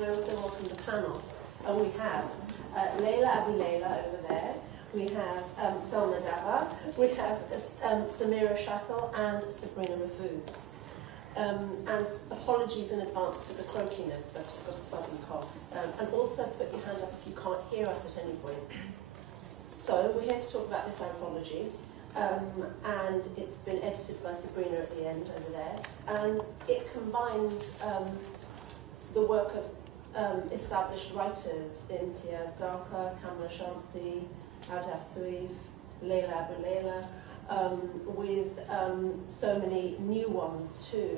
We also welcome the panel. And we have Leila Abu Leila over there. We have Salma Dava. We have Samira Shackle and Sabrina Mahfouz. And apologies in advance for the croakiness. I've just got a stubborn cough. And also put your hand up if you can't hear us at any point. So we're here to talk about this anthology. And it's been edited by Sabrina at the end over there. And it combines the work of established writers Imtiaz Darka, Kamla Shamsi, Adaf Suif, Leila Abu Leila, with so many new ones too,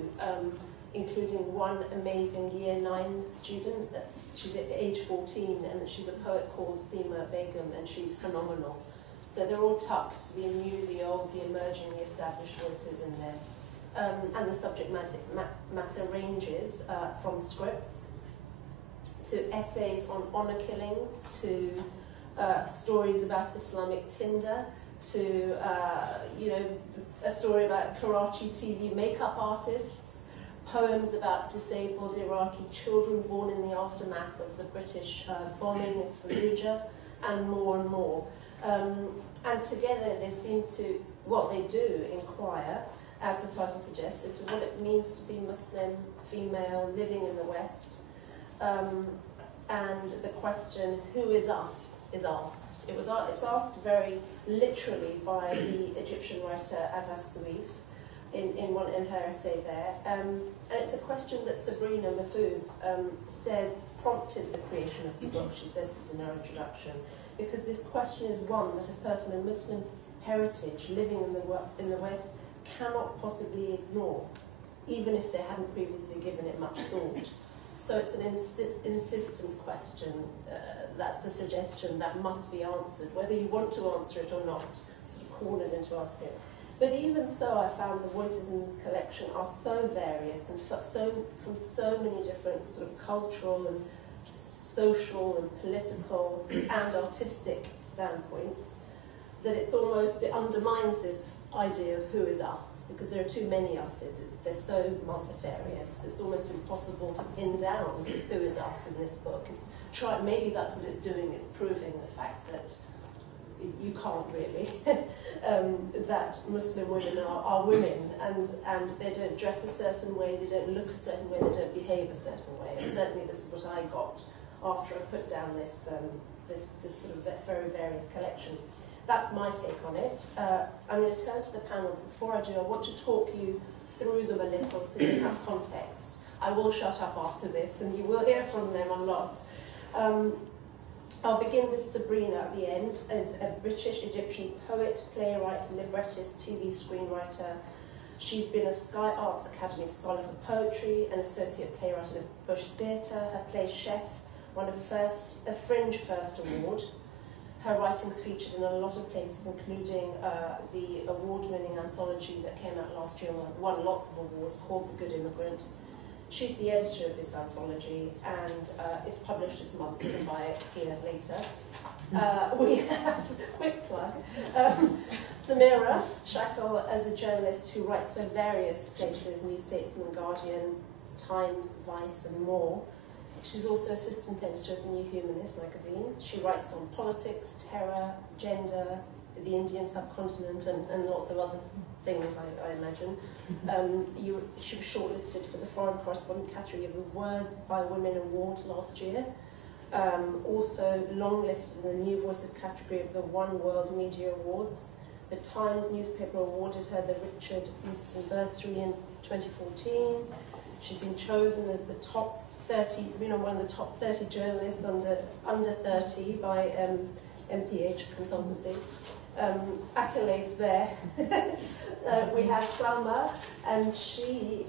including one amazing Year 9 student. She's at age 14 and she's a poet called Seema Begum, and she's phenomenal. So they're all tucked, the new, the old, the emerging, the established voices in there. And the subject matter ranges from scripts to essays on honour killings, to stories about Islamic Tinder, to a story about Karachi TV makeup artists, poems about disabled Iraqi children born in the aftermath of the British bombing of Fallujah, and more and more. And together they seem to, what they do, inquire, as the title suggests, into what it means to be Muslim, female, living in the West. And the question, who is us, is asked. It's asked very literally by the Egyptian writer Adaf Suif in her essay there. And it's a question that Sabrina Mahfouz says prompted the creation of the book. She says this in her introduction, because this question is one that a person of Muslim heritage living in the West cannot possibly ignore, even if they hadn't previously given it much thought. So it's an insistent question. That's the suggestion that must be answered, whether you want to answer it or not, sort of cornered into asking it. But even so, I found the voices in this collection are so various and from so many different sort of cultural and social and political and artistic standpoints, that it undermines this idea of who is us, because there are too many us's. They're so multifarious. It's almost impossible to pin down who is us in this book. Maybe that's what it's doing. It's proving the fact that you can't really, that Muslim women are women, and they don't dress a certain way, they don't look a certain way, they don't behave a certain way. And certainly this is what I got after I put down this sort of very various collection. That's my take on it. I'm going to turn to the panel. Before I do, I want to talk you through them a little so you have context. I will shut up after this and you will hear from them a lot. I'll begin with Sabrina at the end, as a British-Egyptian poet, playwright, librettist, TV screenwriter. She's been a Sky Arts Academy Scholar for Poetry, an associate playwright at the Bush Theatre. Her play Chef won a Fringe First Award. Her writings featured in a lot of places, including the award-winning anthology that came out last year and won lots of awards, called The Good Immigrant. She's the editor of this anthology, and it's published this month. You can buy it here later. We have, quick plug, Samira Shackle as a journalist who writes for various places, New Statesman, Guardian, Times, Vice, and more. She's also assistant editor of the New Humanist magazine. She writes on politics, terror, gender, the Indian subcontinent, and lots of other things, I imagine. She was shortlisted for the Foreign Correspondent category of the Words by Women Award last year. Also longlisted in the New Voices category of the One World Media Awards. The Times newspaper awarded her the Richard Easton Bursary in 2014. She's been chosen as the top 30, one of the top 30 journalists under 30 by MPH Consultancy. Accolades there. We have Salma, and she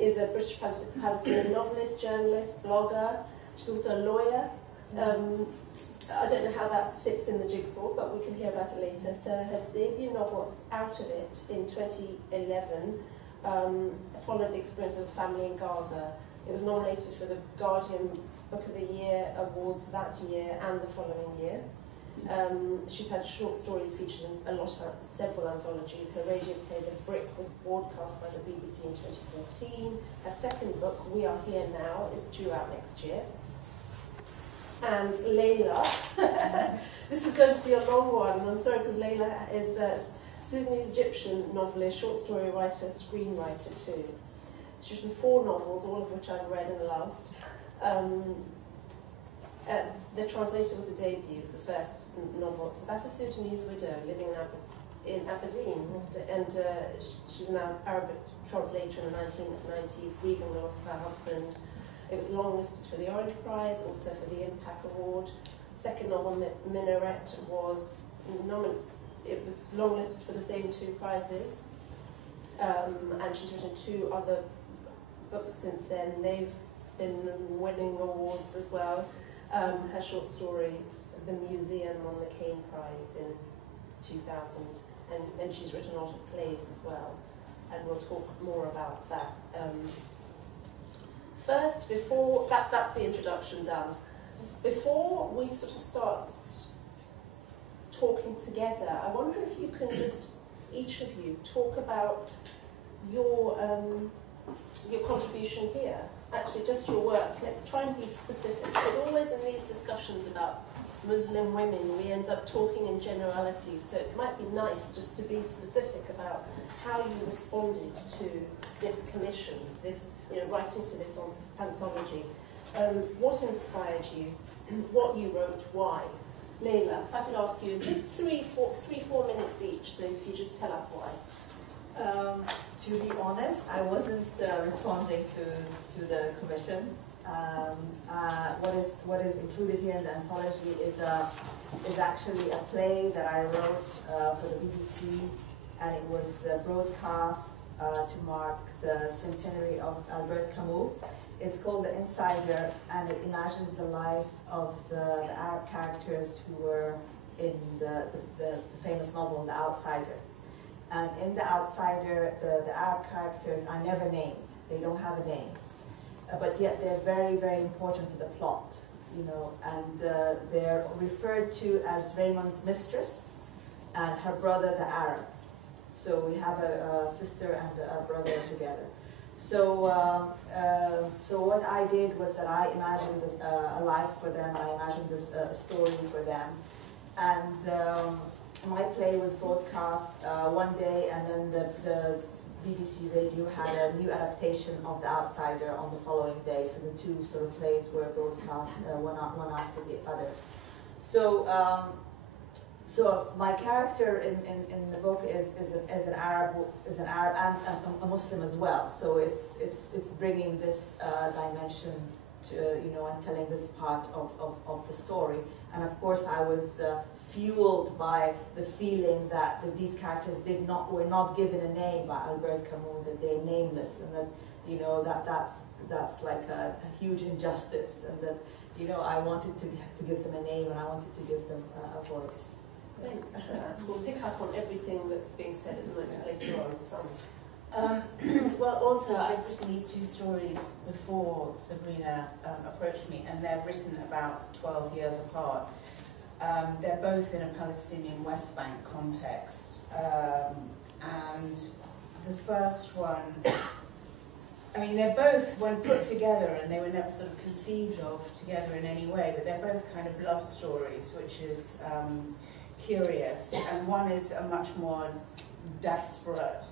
is a British Palestinian novelist, journalist, blogger. She's also a lawyer. I don't know how that fits in the jigsaw, but we can hear about it later. So her debut novel, Out of It, in 2011, followed the experience of a family in Gaza. It was nominated for the Guardian Book of the Year awards that year and the following year. She's had short stories featured in several anthologies. Her radio play The Brick was broadcast by the BBC in 2014. Her second book, We Are Here Now, is due out next year. And Layla, this is going to be a long one, and I'm sorry because Layla is a Sudanese Egyptian novelist, short story writer, screenwriter too. She's written 4 novels, all of which I've read and loved. The Translator was a debut, it was the first novel. It's about a Sudanese widow living in Aberdeen, and she's an Arabic translator in the 1990s, grieving the loss of her husband. It was longlisted for the Orange Prize, also for the Impact Award. Second novel, Minaret, was longlisted for the same 2 prizes. And she's written 2 other books since then. They've been winning awards as well. Her short story, The Museum, won the Caine Prize in 2000. And she's written a lot of plays as well. And we'll talk more about that. First, before that's the introduction done. Before we sort of start talking together, I wonder if you can just, each of you, talk about your contribution here. Actually, just your work. Let's try and be specific. Because always in these discussions about Muslim women, we end up talking in generalities. So it might be nice just to be specific about how you responded to this commission, this, writing for this anthology. What inspired you? What you wrote? Why? Layla, if I could ask you just 3-4 minutes each. So if you just tell us why. To be honest, I wasn't responding to the commission. What is included here in the anthology is actually a play that I wrote for the BBC, and it was broadcast to mark the centenary of Albert Camus. It's called The Insider, and it imagines the life of the Arab characters who were in the famous novel The Outsider. And in The Outsider, the Arab characters are never named. They don't have a name. But yet they're very, very important to the plot, and they're referred to as Raymond's mistress and her brother, the Arab. So we have a sister and a brother together. So, so what I did was that I imagined a life for them. I imagined a story for them, and my play was broadcast one day, and then the BBC Radio had a new adaptation of The Outsider on the following day. So the 2 sort of plays were broadcast one after the other. So, so my character in the book is an Arab and a Muslim as well. So it's bringing this dimension to and telling this part of the story. And of course, I was fueled by the feeling that these characters were not given a name by Albert Camus, that they're nameless, and that that's like a huge injustice, and that I wanted to give them a name, and I wanted to give them a voice. Thanks. We'll pick up on everything that's being said at the moment later on. Well, also, I've written these 2 stories before Sabrina approached me, and they're written about 12 years apart. They're both in a Palestinian West Bank context, and the first one, I mean, they're both, when put together, and they were never sort of conceived of together in any way, but they're both kind of love stories, which is curious, and one is a much more desperate,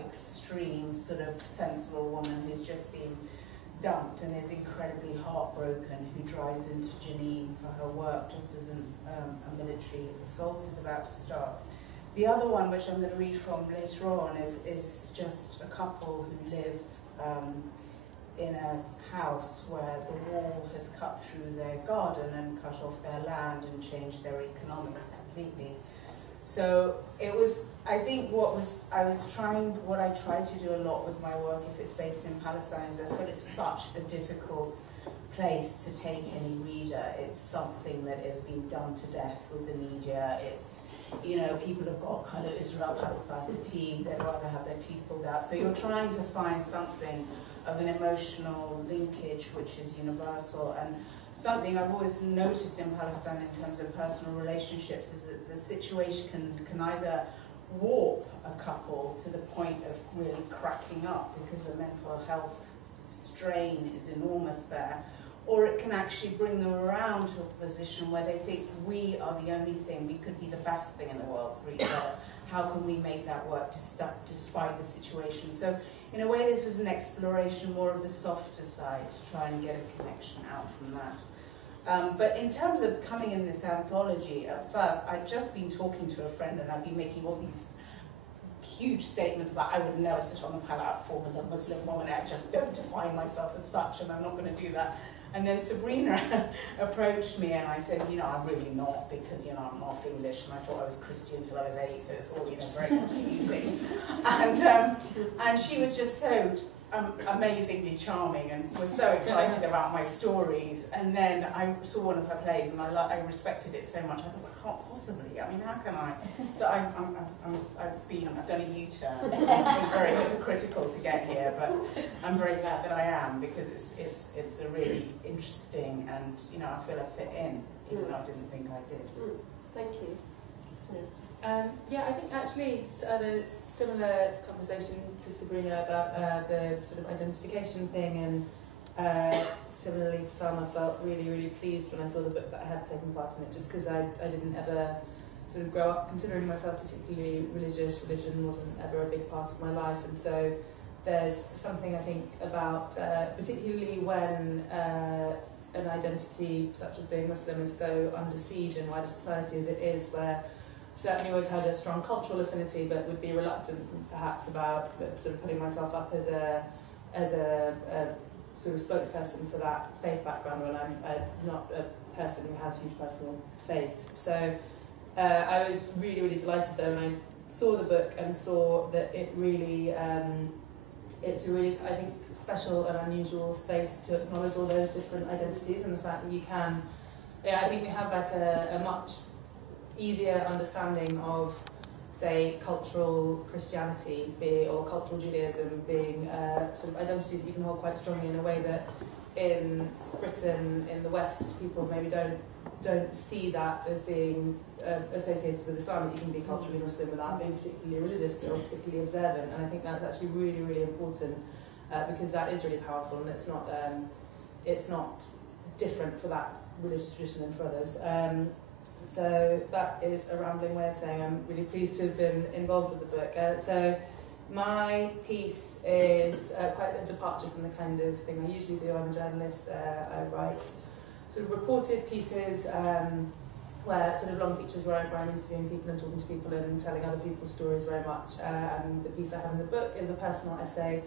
extreme, sort of sensible woman who's just been dumped and is incredibly heartbroken, who drives into Jenin for her work just as a military assault is about to start. The other one, which I'm going to read from later on, is just a couple who live in a house where the wall has cut through their garden and cut off their land and changed their economics completely. So it was, I think what I try to do a lot with my work, if it's based in Palestine, is I feel it's such a difficult place to take any reader. It's something that has been done to death with the media. It's, people have got kind of Israel-Palestine fatigue, they'd rather have their teeth pulled out. So you're trying to find something of an emotional linkage which is universal. And something I've always noticed in Palestine in terms of personal relationships is that the situation can either warp a couple to the point of really cracking up because the mental health strain is enormous there, or it can actually bring them around to a position where they think we are the only thing, we could be the best thing in the world for each other. How can we make that work despite the situation? So in a way this was an exploration more of the softer side to try and get a connection out from that. But in terms of coming in this anthology, at first I'd just been talking to a friend and I'd been making all these huge statements about I would never sit on the platform as a Muslim woman, I just don't define myself as such and I'm not going to do that. And then Sabrina approached me and I said, you know, I'm really not because, you know, I'm not English and I thought I was Christian till I was 8, so it's all, you know, very confusing. And she was just so amazingly charming and was so excited about my stories. And then I saw one of her plays and I respected it so much. I thought, I can't possibly. I mean, how can I? So I've done a U-turn. I've been very hypocritical to get here, but I'm very glad that I am because it's a really interesting and you know I feel I fit in, even though I didn't think I did. Thank you. Yeah, I think actually the similar conversation to Sabrina about the sort of identification thing, and similarly to Sam, I felt really, really pleased when I saw the book that I had taken part in it, just because I didn't ever sort of grow up considering myself particularly religious. Religion wasn't ever a big part of my life, and so there's something I think about, particularly when an identity such as being Muslim is so under siege in wider society as it is, where certainly always had a strong cultural affinity, but would be reluctant perhaps about sort of putting myself up as a sort of spokesperson for that faith background when I'm not a person who has huge personal faith. So I was really, really delighted though when I saw the book and saw that it really, it's a really, I think, special and unusual space to acknowledge all those different identities and the fact that you can, I think we have like a much easier understanding of, say, cultural Christianity or cultural Judaism being sort of identity that you can hold quite strongly in a way that in Britain, in the West, people maybe don't see that as being associated with Islam, that you can be culturally Muslim without being particularly religious or particularly observant. And I think that's actually really, really important because that is really powerful and it's not different for that religious tradition than for others. So that is a rambling way of saying I'm really pleased to have been involved with the book. So my piece is quite a departure from the kind of thing I usually do. I'm a journalist. I write sort of reported pieces where sort of long features where I'm interviewing people and talking to people and telling other people's stories very much. And the piece I have in the book is a personal essay.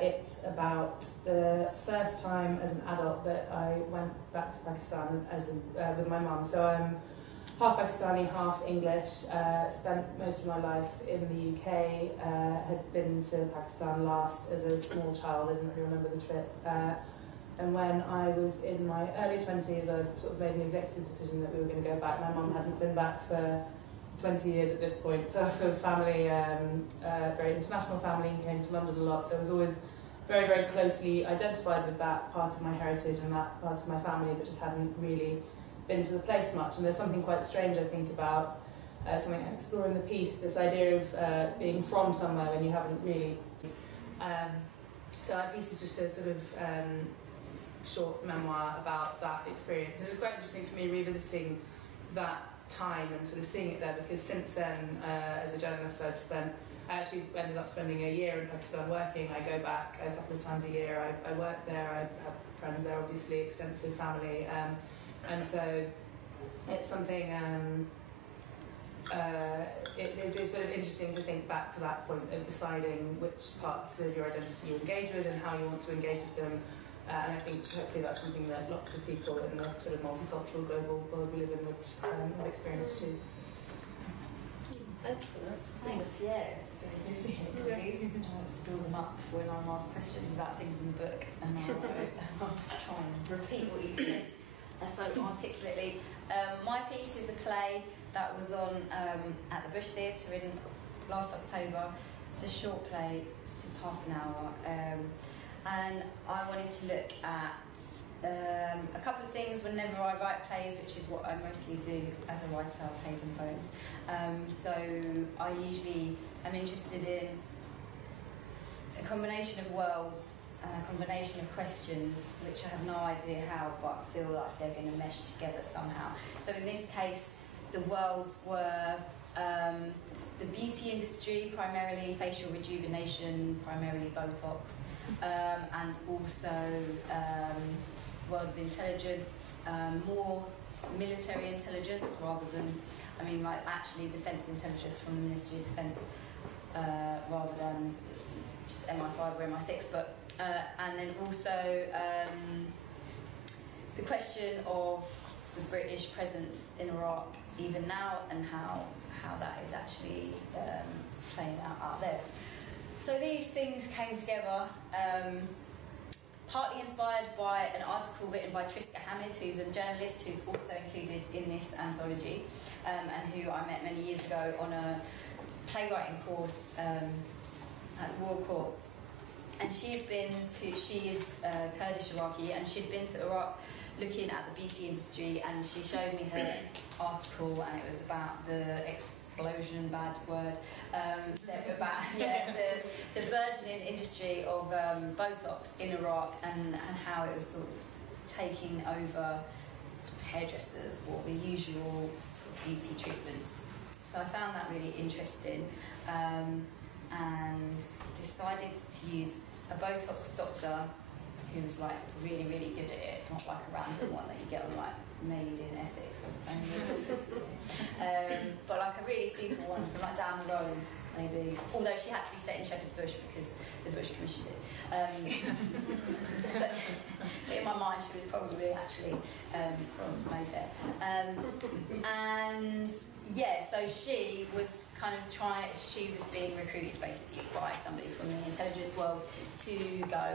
It's about the first time as an adult that I went back to Pakistan with my mum. So I'm half Pakistani, half English, spent most of my life in the UK, had been to Pakistan last as a small child, I didn't really remember the trip. And when I was in my early 20s, I sort of made an executive decision that we were going to go back. My mum hadn't been back for 20 years at this point, so for family, very international family, he came to London a lot, so I was always very, very closely identified with that part of my heritage and that part of my family, but just hadn't really been to the place much. And there's something quite strange, I think, about something I explore in the piece, this idea of being from somewhere when you haven't really. So our piece is just a sort of short memoir about that experience, and it was quite interesting for me revisiting that time and sort of seeing it there, because since then, as a journalist, I actually ended up spending a year in Pakistan working. I go back a couple of times a year. I work there. I have friends there, obviously, extensive family, and so it's something. It's sort of interesting to think back to that point of deciding which parts of your identity you engage with and how you want to engage with them. And I think hopefully that's something that lots of people in the sort of multicultural global world we live in would have experienced too. Excellent. Thanks. Yeah. Store them up when I'm asked questions about things in the book, and I'll just try and repeat what you said so articulately. My piece is a play that was on at the Bush Theatre in last October. It's a short play. It's just half an hour. and I wanted to look at a couple of things whenever I write plays, which is what I mostly do as a writer, plays and poems. So I usually am interested in a combination of worlds and a combination of questions, which I have no idea how, but feel like they're going to mesh together somehow. So in this case, the worlds were the beauty industry, primarily facial rejuvenation, primarily Botox, and also world of intelligence, more military intelligence rather than, I mean, like actually defence intelligence from the Ministry of Defence rather than just MI5 or MI6, but and then also the question of the British presence in Iraq even now and how that is actually playing out there. So these things came together, partly inspired by an article written by Triska Hamid, who's a journalist who's also included in this anthology, and who I met many years ago on a playwriting course at Royal Court. And she is Kurdish Iraqi, and she'd been to Iraq looking at the beauty industry, and she showed me her article, and it was about the explosion, bad word, about the burgeoning industry of Botox in Iraq, and how it was sort of taking over sort of hairdressers or the usual sort of beauty treatments. So I found that really interesting, and decided to use a Botox doctor who was like really, really good at it, not like a random one that you get on like Made in Essex or but like a really super one from like down the road maybe, although she had to be set in Shepherd's Bush because the Bush commissioned it. But in my mind she was probably actually from Mayfair. And yeah, so she was kind of she was being recruited basically by somebody from the intelligence world to go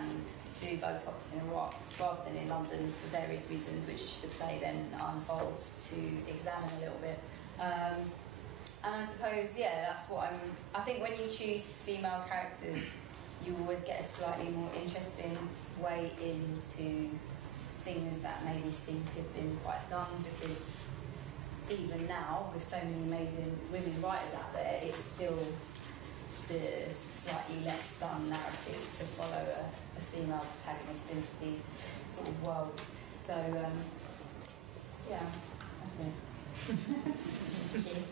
and do Botox in Iraq rather than in London for various reasons, which the play then unfolds to examine a little bit. And I suppose, yeah, that's what I think when you choose female characters, you always get a slightly more interesting way into things that maybe seem to have been quite done, because even now, with so many amazing women writers out there, it's still the slightly less done narrative to follow a female protagonist into these sort of worlds. So, yeah, that's it.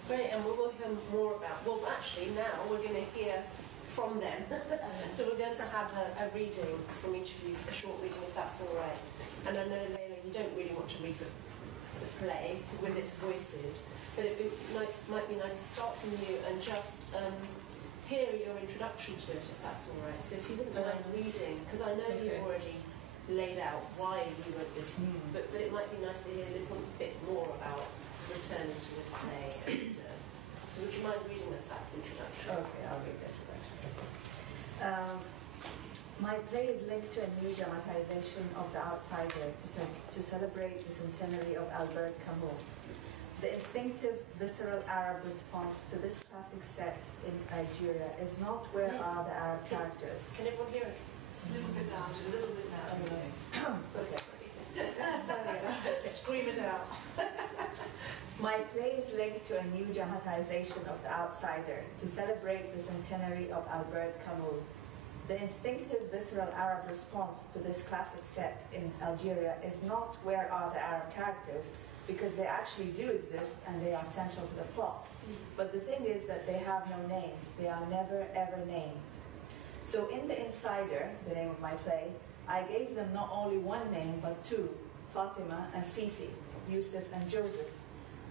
Great, and we will hear more about, well actually now we're going to hear from them. So we're going to have a reading from each of you, a short reading if that's all right. And I know, Layla, you don't really want to read the play with its voices, but it might be nice to start from you and just hear your introduction to it, if that's all right. So if you wouldn't mind reading, because I know you've already laid out why you wrote this, but it might be nice to hear a little bit more about returning to this play. And, so would you mind reading us that introduction? Okay, I'll read the introduction. My play is linked to a new dramatization of The Outsider to celebrate the centenary of Albert Camus. The instinctive, visceral Arab response to this classic set in Algeria is not where are the Arab characters. Can everyone hear it? Just a little bit louder, a little bit louder. So sorry. Scream it out. My play is linked to a new dramatization of The Outsider to celebrate the centenary of Albert Camus. The instinctive, visceral Arab response to this classic set in Algeria is not where are the Arab characters, because they actually do exist and they are central to the plot. But the thing is that they have no names. They are never, ever named. So in The Insider, the name of my play, I gave them not only one name, but two, Fatima and Fifi, Yusuf and Joseph,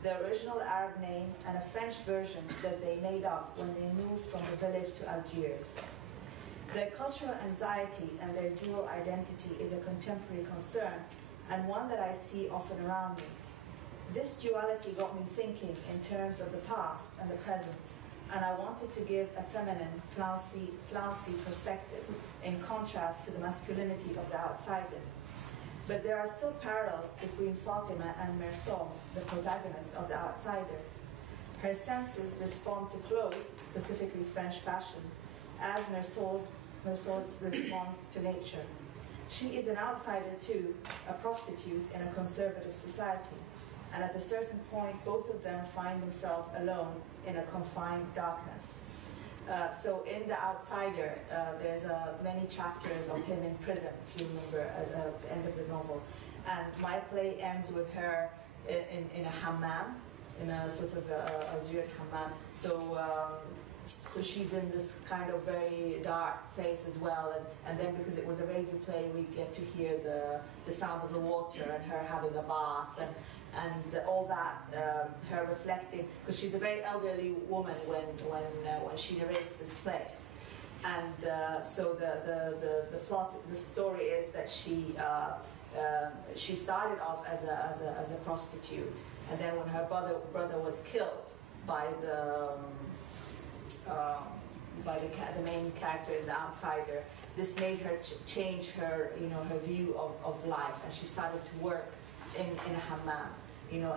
the original Arab name and a French version that they made up when they moved from the village to Algiers. Their cultural anxiety and their dual identity is a contemporary concern, and one that I see often around me. This duality got me thinking in terms of the past and the present, and I wanted to give a feminine, flouncy perspective in contrast to the masculinity of The Outsider. But there are still parallels between Fatima and Mersol, the protagonist of The Outsider. Her senses respond to clothes, specifically French fashion, as Mersol's Mersault's response to nature. She is an outsider too, a prostitute in a conservative society. And at a certain point, both of them find themselves alone in a confined darkness. So in The Outsider, there's many chapters of him in prison, if you remember, at the end of the novel. And my play ends with her in a hammam, in a sort of Algerian hammam. So she's in this kind of very dark place as well, and then because it was a radio play, we get to hear the sound of the water and her having a bath and all that, her reflecting, because she's a very elderly woman when she narrates this play. And so the plot, the story is that she started off as a prostitute, and then when her brother was killed by the main character in The Outsider, this made her change her her view of life, and she started to work in a hammam,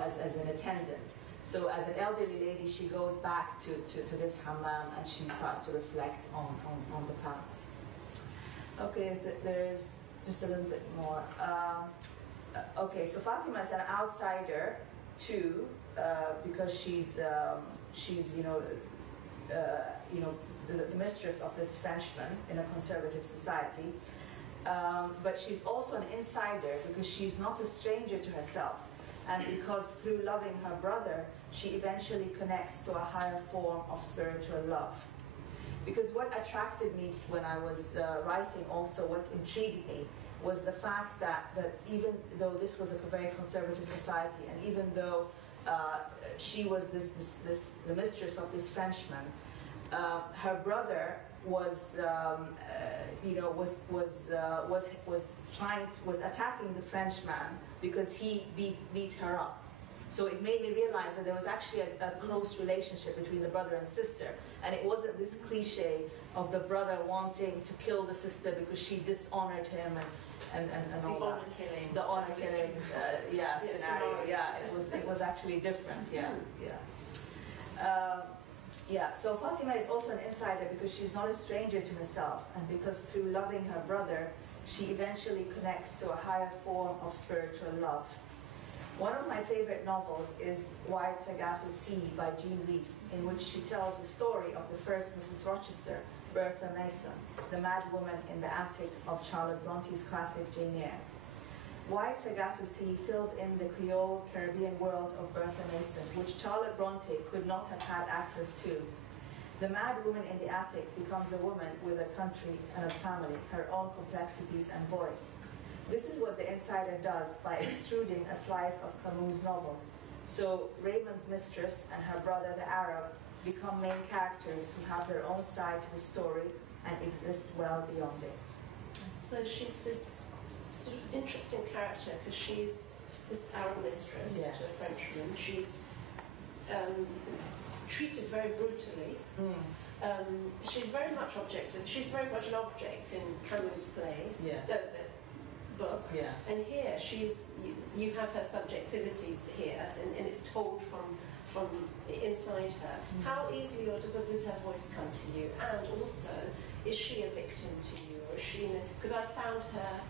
as an attendant. So as an elderly lady, she goes back to this hammam and she starts to reflect on the past. Okay, there's just a little bit more. Okay, so Fatima is an outsider too, because she's the mistress of this Frenchman in a conservative society. But she's also an insider because she's not a stranger to herself, and because through loving her brother, she eventually connects to a higher form of spiritual love. Because what attracted me when I was writing, also what intrigued me, was the fact that even though this was a very conservative society, and even though she was the mistress of this Frenchman, her brother was attacking the Frenchman because he beat her up. So it made me realize that there was actually a close relationship between the brother and sister, and it wasn't this cliche of the brother wanting to kill the sister because she dishonored him and all that. Honor killing. The honor killing, scenario. Yeah, it was actually different. Yeah. So Fatima is also an insider because she's not a stranger to herself, and because through loving her brother, she eventually connects to a higher form of spiritual love. One of my favorite novels is Wide Sargasso Sea by Jean Rhys, in which she tells the story of the first Mrs. Rochester, Bertha Mason, the mad woman in the attic of Charlotte Bronte's classic Jane Eyre. Wide Sargasso Sea fills in the Creole Caribbean world of Bertha Mason, which Charlotte Bronte could not have had access to. The mad woman in the attic becomes a woman with a country and a family, her own complexities and voice. This is what The Insider does by extruding a slice of Camus' novel. So Raymond's mistress and her brother the Arab become main characters who have their own side to the story and exist well beyond it. So she's this sort of interesting character because she's this Arab mistress to a Frenchman. She's treated very brutally. She's very much objective. She's very much an object in Camus' play. Book. And here you have her subjectivity here, and it's told from inside her. How easily or did her voice come to you? And also, is she a victim to you, or is she? Because I found her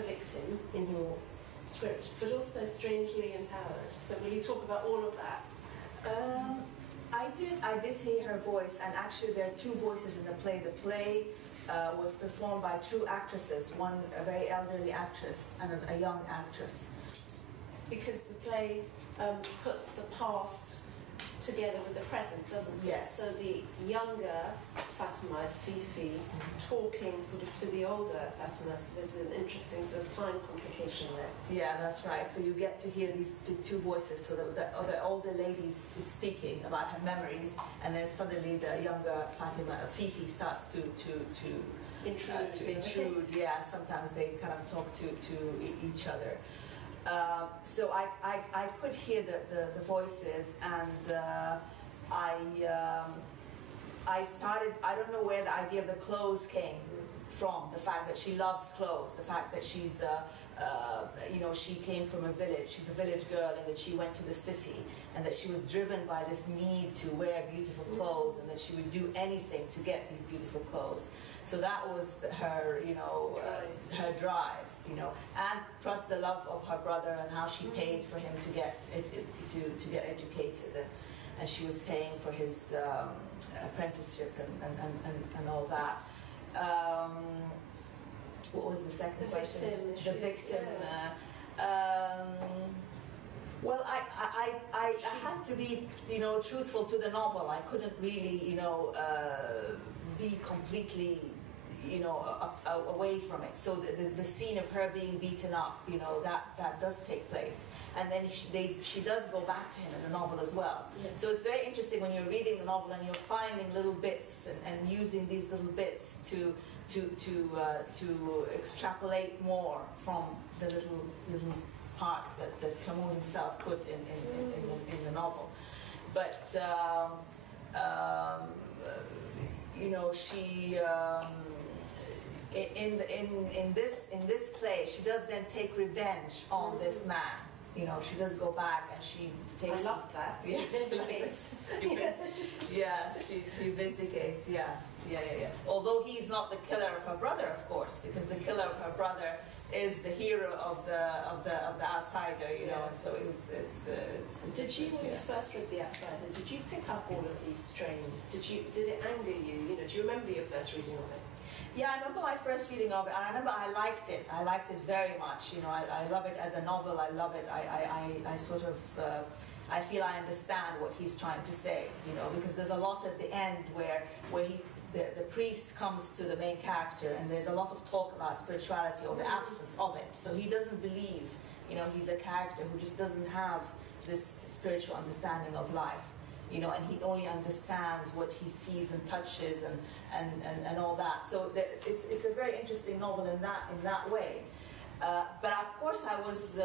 a victim in your script, but also strangely empowered. So will you talk about all of that? I did hear her voice, and actually there are two voices in the play. The play was performed by two actresses, one a very elderly actress and a young actress. Because the play puts the past together with the present, doesn't it? Yes. So the younger Fatima is Fifi talking sort of to the older Fatima, so there's an interesting sort of time complication there. Yeah, that's right. So you get to hear these two voices. So the older lady is speaking about her memories, and then suddenly the younger Fatima, Fifi, starts to intrude. Yeah, sometimes they kind of talk to each other. So I could hear the voices, and I started, I don't know where the idea of the clothes came from, the fact that she loves clothes, the fact that she's, you know, she came from a village, she's a village girl, and that she went to the city, and that she was driven by this need to wear beautiful clothes, and that she would do anything to get these beautiful clothes. So that was her, you know, her drive, you know, and plus the love of her brother and how she paid for him to get educated, and she was paying for his apprenticeship and all that. What was the second question? The victim. Well, I had to be, you know, truthful to the novel. I couldn't really, you know, be completely, you know, away from it. So the scene of her being beaten up, you know, that does take place, and then she does go back to him in the novel as well. Yeah. So it's very interesting when you're reading the novel and you're finding little bits and using these little bits to extrapolate more from the little parts that Camus himself put in the novel. But you know, she in this play, she does then take revenge on this man. You know, she does go back and she takes. I love that. Yeah, She vindicates. she vindicates. Yeah. Although he's not the killer of her brother, of course, because the killer of her brother is the hero of the outsider. You know, and so it's Did you, when you first read The Outsider, did you pick up all of these strains? Did it anger you? You know, do you remember your first reading of it? Yeah, I remember my first reading of it, and I remember I liked it. I liked it very much. You know, I love it as a novel. I love it. I sort of, I feel I understand what he's trying to say. You know, because there's a lot at the end where the priest comes to the main character, and there's a lot of talk about spirituality or the absence of it. So he doesn't believe. You know, he's a character who just doesn't have this spiritual understanding of life. You know, and he only understands what he sees and touches and all that. So it's a very interesting novel in that way. But of course, I was.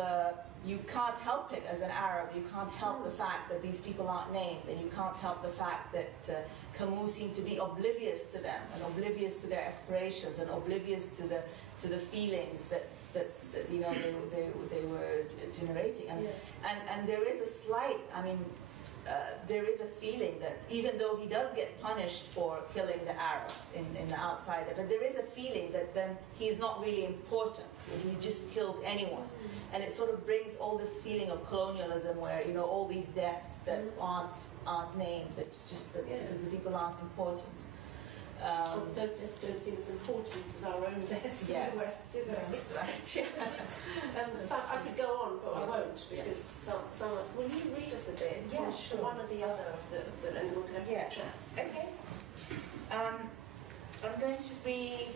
You can't help it as an Arab. You can't help the fact that these people aren't named, and you can't help the fact that Camus seemed to be oblivious to them and oblivious to their aspirations and oblivious to the feelings that you know they were generating. And there is a slight. I mean. There is a feeling that even though he does get punished for killing the Arab in The Outsider, but there is a feeling that then he's not really important. He just killed anyone. And it sort of brings all this feeling of colonialism where, you know, all these deaths that aren't named, it's just that because the people aren't important. Those deaths don't seem as important as our own deaths in the West, do they? That's right. In fact, I could go on, but I won't, because someone... Will you read us a bit? Yeah, sure. One or the other of the and we'll go Yeah. chat. Okay. I'm going to read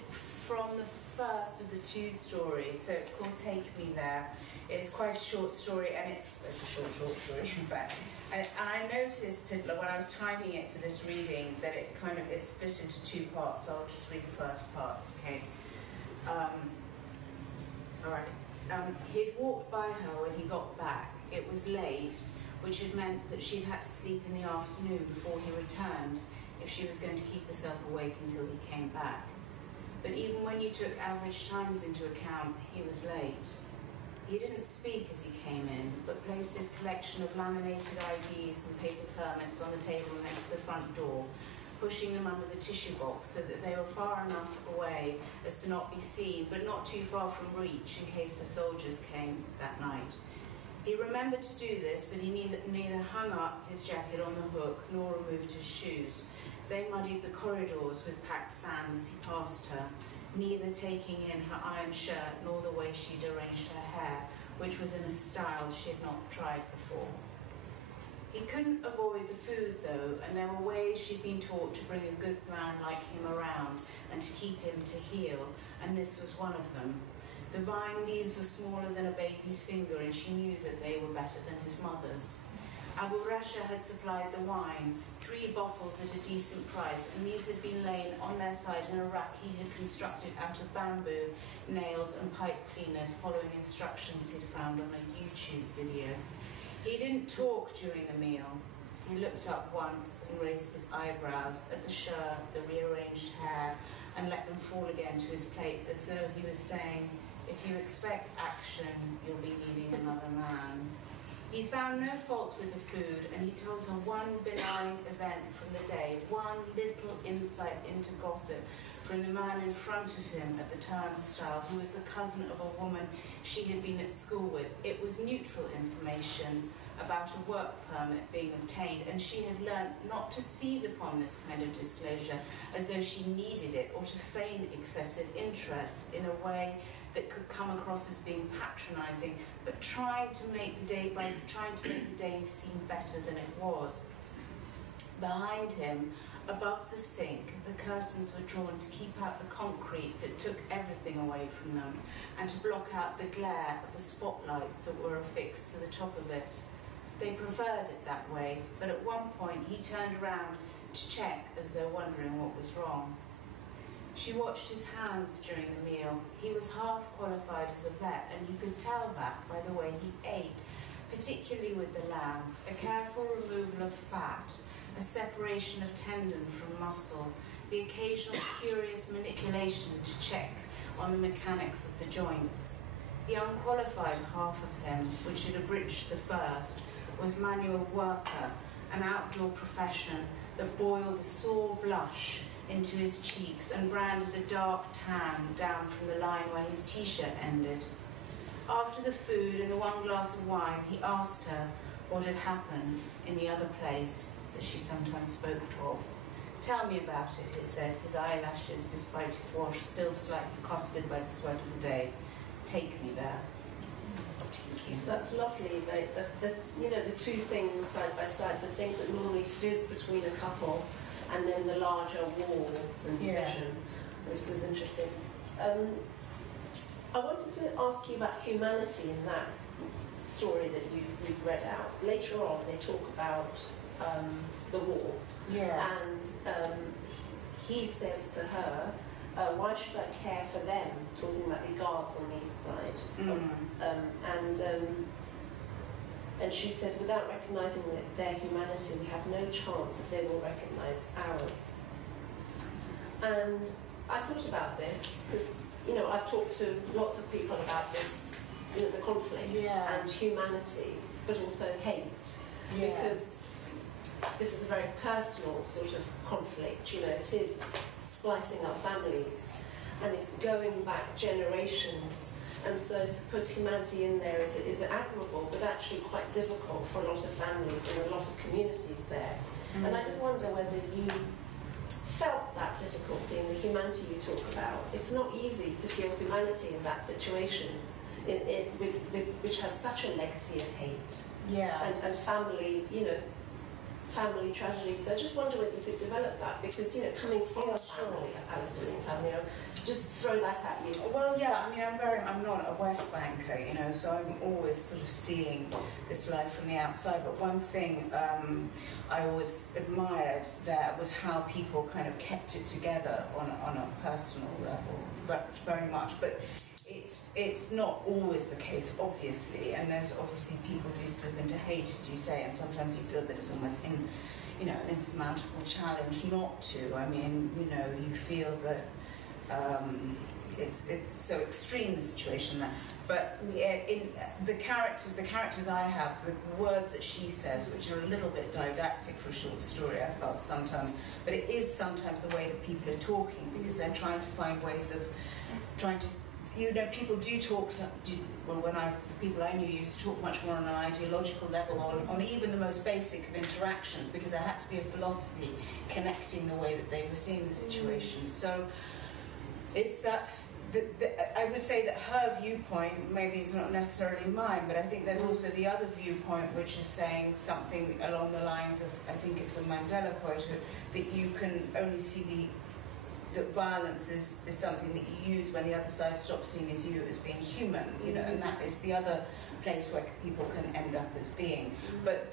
from the first of the two stories. So it's called Take Me There. It's quite a short story, and it's a short story, in fact. And I noticed when I was timing it for this reading that it's split into two parts, so I'll just read the first part, okay? All right. He'd walked by her when he got back. It was late, which had meant that she'd had to sleep in the afternoon before he returned if she was going to keep herself awake until he came back. But even when you took average times into account, he was late. He didn't speak as he came in, but placed his collection of laminated IDs and paper permits on the table next to the front door, pushing them under the tissue box so that they were far enough away as to not be seen, but not too far from reach in case the soldiers came that night. He remembered to do this, but he neither hung up his jacket on the hook nor removed his shoes. They muddied the corridors with packed sand as he passed her, neither taking in her iron shirt nor the way she'd arranged her hair, which was in a style she had not tried before. He couldn't avoid the food, though, and there were ways she'd been taught to bring a good man like him around and to keep him to heel, and this was one of them. The vine leaves were smaller than a baby's finger, and she knew that they were better than his mother's. Abu Rasha had supplied the wine, 3 bottles at a decent price, and these had been laid on their side in a rack he had constructed out of bamboo, nails and pipe cleaners, following instructions he'd found on a YouTube video. He didn't talk during the meal. He looked up once and raised his eyebrows at the shirt, the rearranged hair, and let them fall again to his plate, as though he was saying, if you expect action, you'll be needing another man. He found no fault with the food, and he told her one benign event from the day, one little insight into gossip from the man in front of him at the turnstile, who was the cousin of a woman she had been at school with. It was neutral information about a work permit being obtained, and she had learnt not to seize upon this kind of disclosure as though she needed it, or to feign excessive interest in a way that could come across as being patronising, but trying to make the day seem better than it was. Behind him, above the sink, the curtains were drawn to keep out the concrete that took everything away from them, and to block out the glare of the spotlights that were affixed to the top of it. They preferred it that way, but at one point he turned around to check as though wondering what was wrong. She watched his hands during the meal. He was half qualified as a vet, and you could tell that by the way he ate, particularly with the lamb, a careful removal of fat, a separation of tendon from muscle, the occasional curious manipulation to check on the mechanics of the joints. The unqualified half of him, which had abridged the first, was manual worker, an outdoor profession that boiled a sore blush into his cheeks and branded a dark tan down from the line where his t-shirt ended. After the food and the one glass of wine, he asked her what had happened in the other place that she sometimes spoke of. Tell me about it, he said, his eyelashes, despite his wash, still slightly crusted by the sweat of the day. Take me there. Thank you. That's lovely. The two things side by side, the things that normally fizz between a couple, and then the larger wall and division, which was interesting. I wanted to ask you about humanity in that story that you've read out. Later on, they talk about the war, and he says to her, why should I care for them, talking about the guards on the east side. And she says, without recognising their humanity, we have no chance that they will recognise ours. And I thought about this, because, I've talked to lots of people about this, the conflict and humanity, but also hate. Because this is a very personal sort of conflict, it is splicing up families, and it's going back generations. And so to put humanity in there is admirable, but actually quite difficult for a lot of families and a lot of communities there. And I just wonder whether you felt that difficulty in the humanity you talk about. It's not easy to feel humanity in that situation, which has such a legacy of hate and family, family tragedy. So I just wonder whether you could develop that, because coming from a family, a Palestinian family, just throw that at you. Well, I'm not a West Banker, so I'm always sort of seeing this life from the outside. But one thing I always admired there was how people kind of kept it together on a personal level, very much. But it's not always the case, obviously, and there's obviously people do slip into hate, as you say, and sometimes you feel that it's almost an insurmountable challenge not to. I mean, you feel that it's so extreme, the situation there. But in the characters I have, the words that she says, which are a little bit didactic for a short story, I felt sometimes, but it is sometimes the way that people are talking, because they're trying to find ways of trying to, people do talk, the people I knew used to talk much more on an ideological level, on even the most basic of interactions, because there had to be a philosophy connecting the way that they were seeing the situation. So it's that, I would say that her viewpoint maybe is not necessarily mine, but I think there's also the other viewpoint, which is saying something along the lines of, I think it's a Mandela quote, that you can only see that violence is something that you use when the other side stops seeing as you as being human, and that is the other place where people can end up as being. But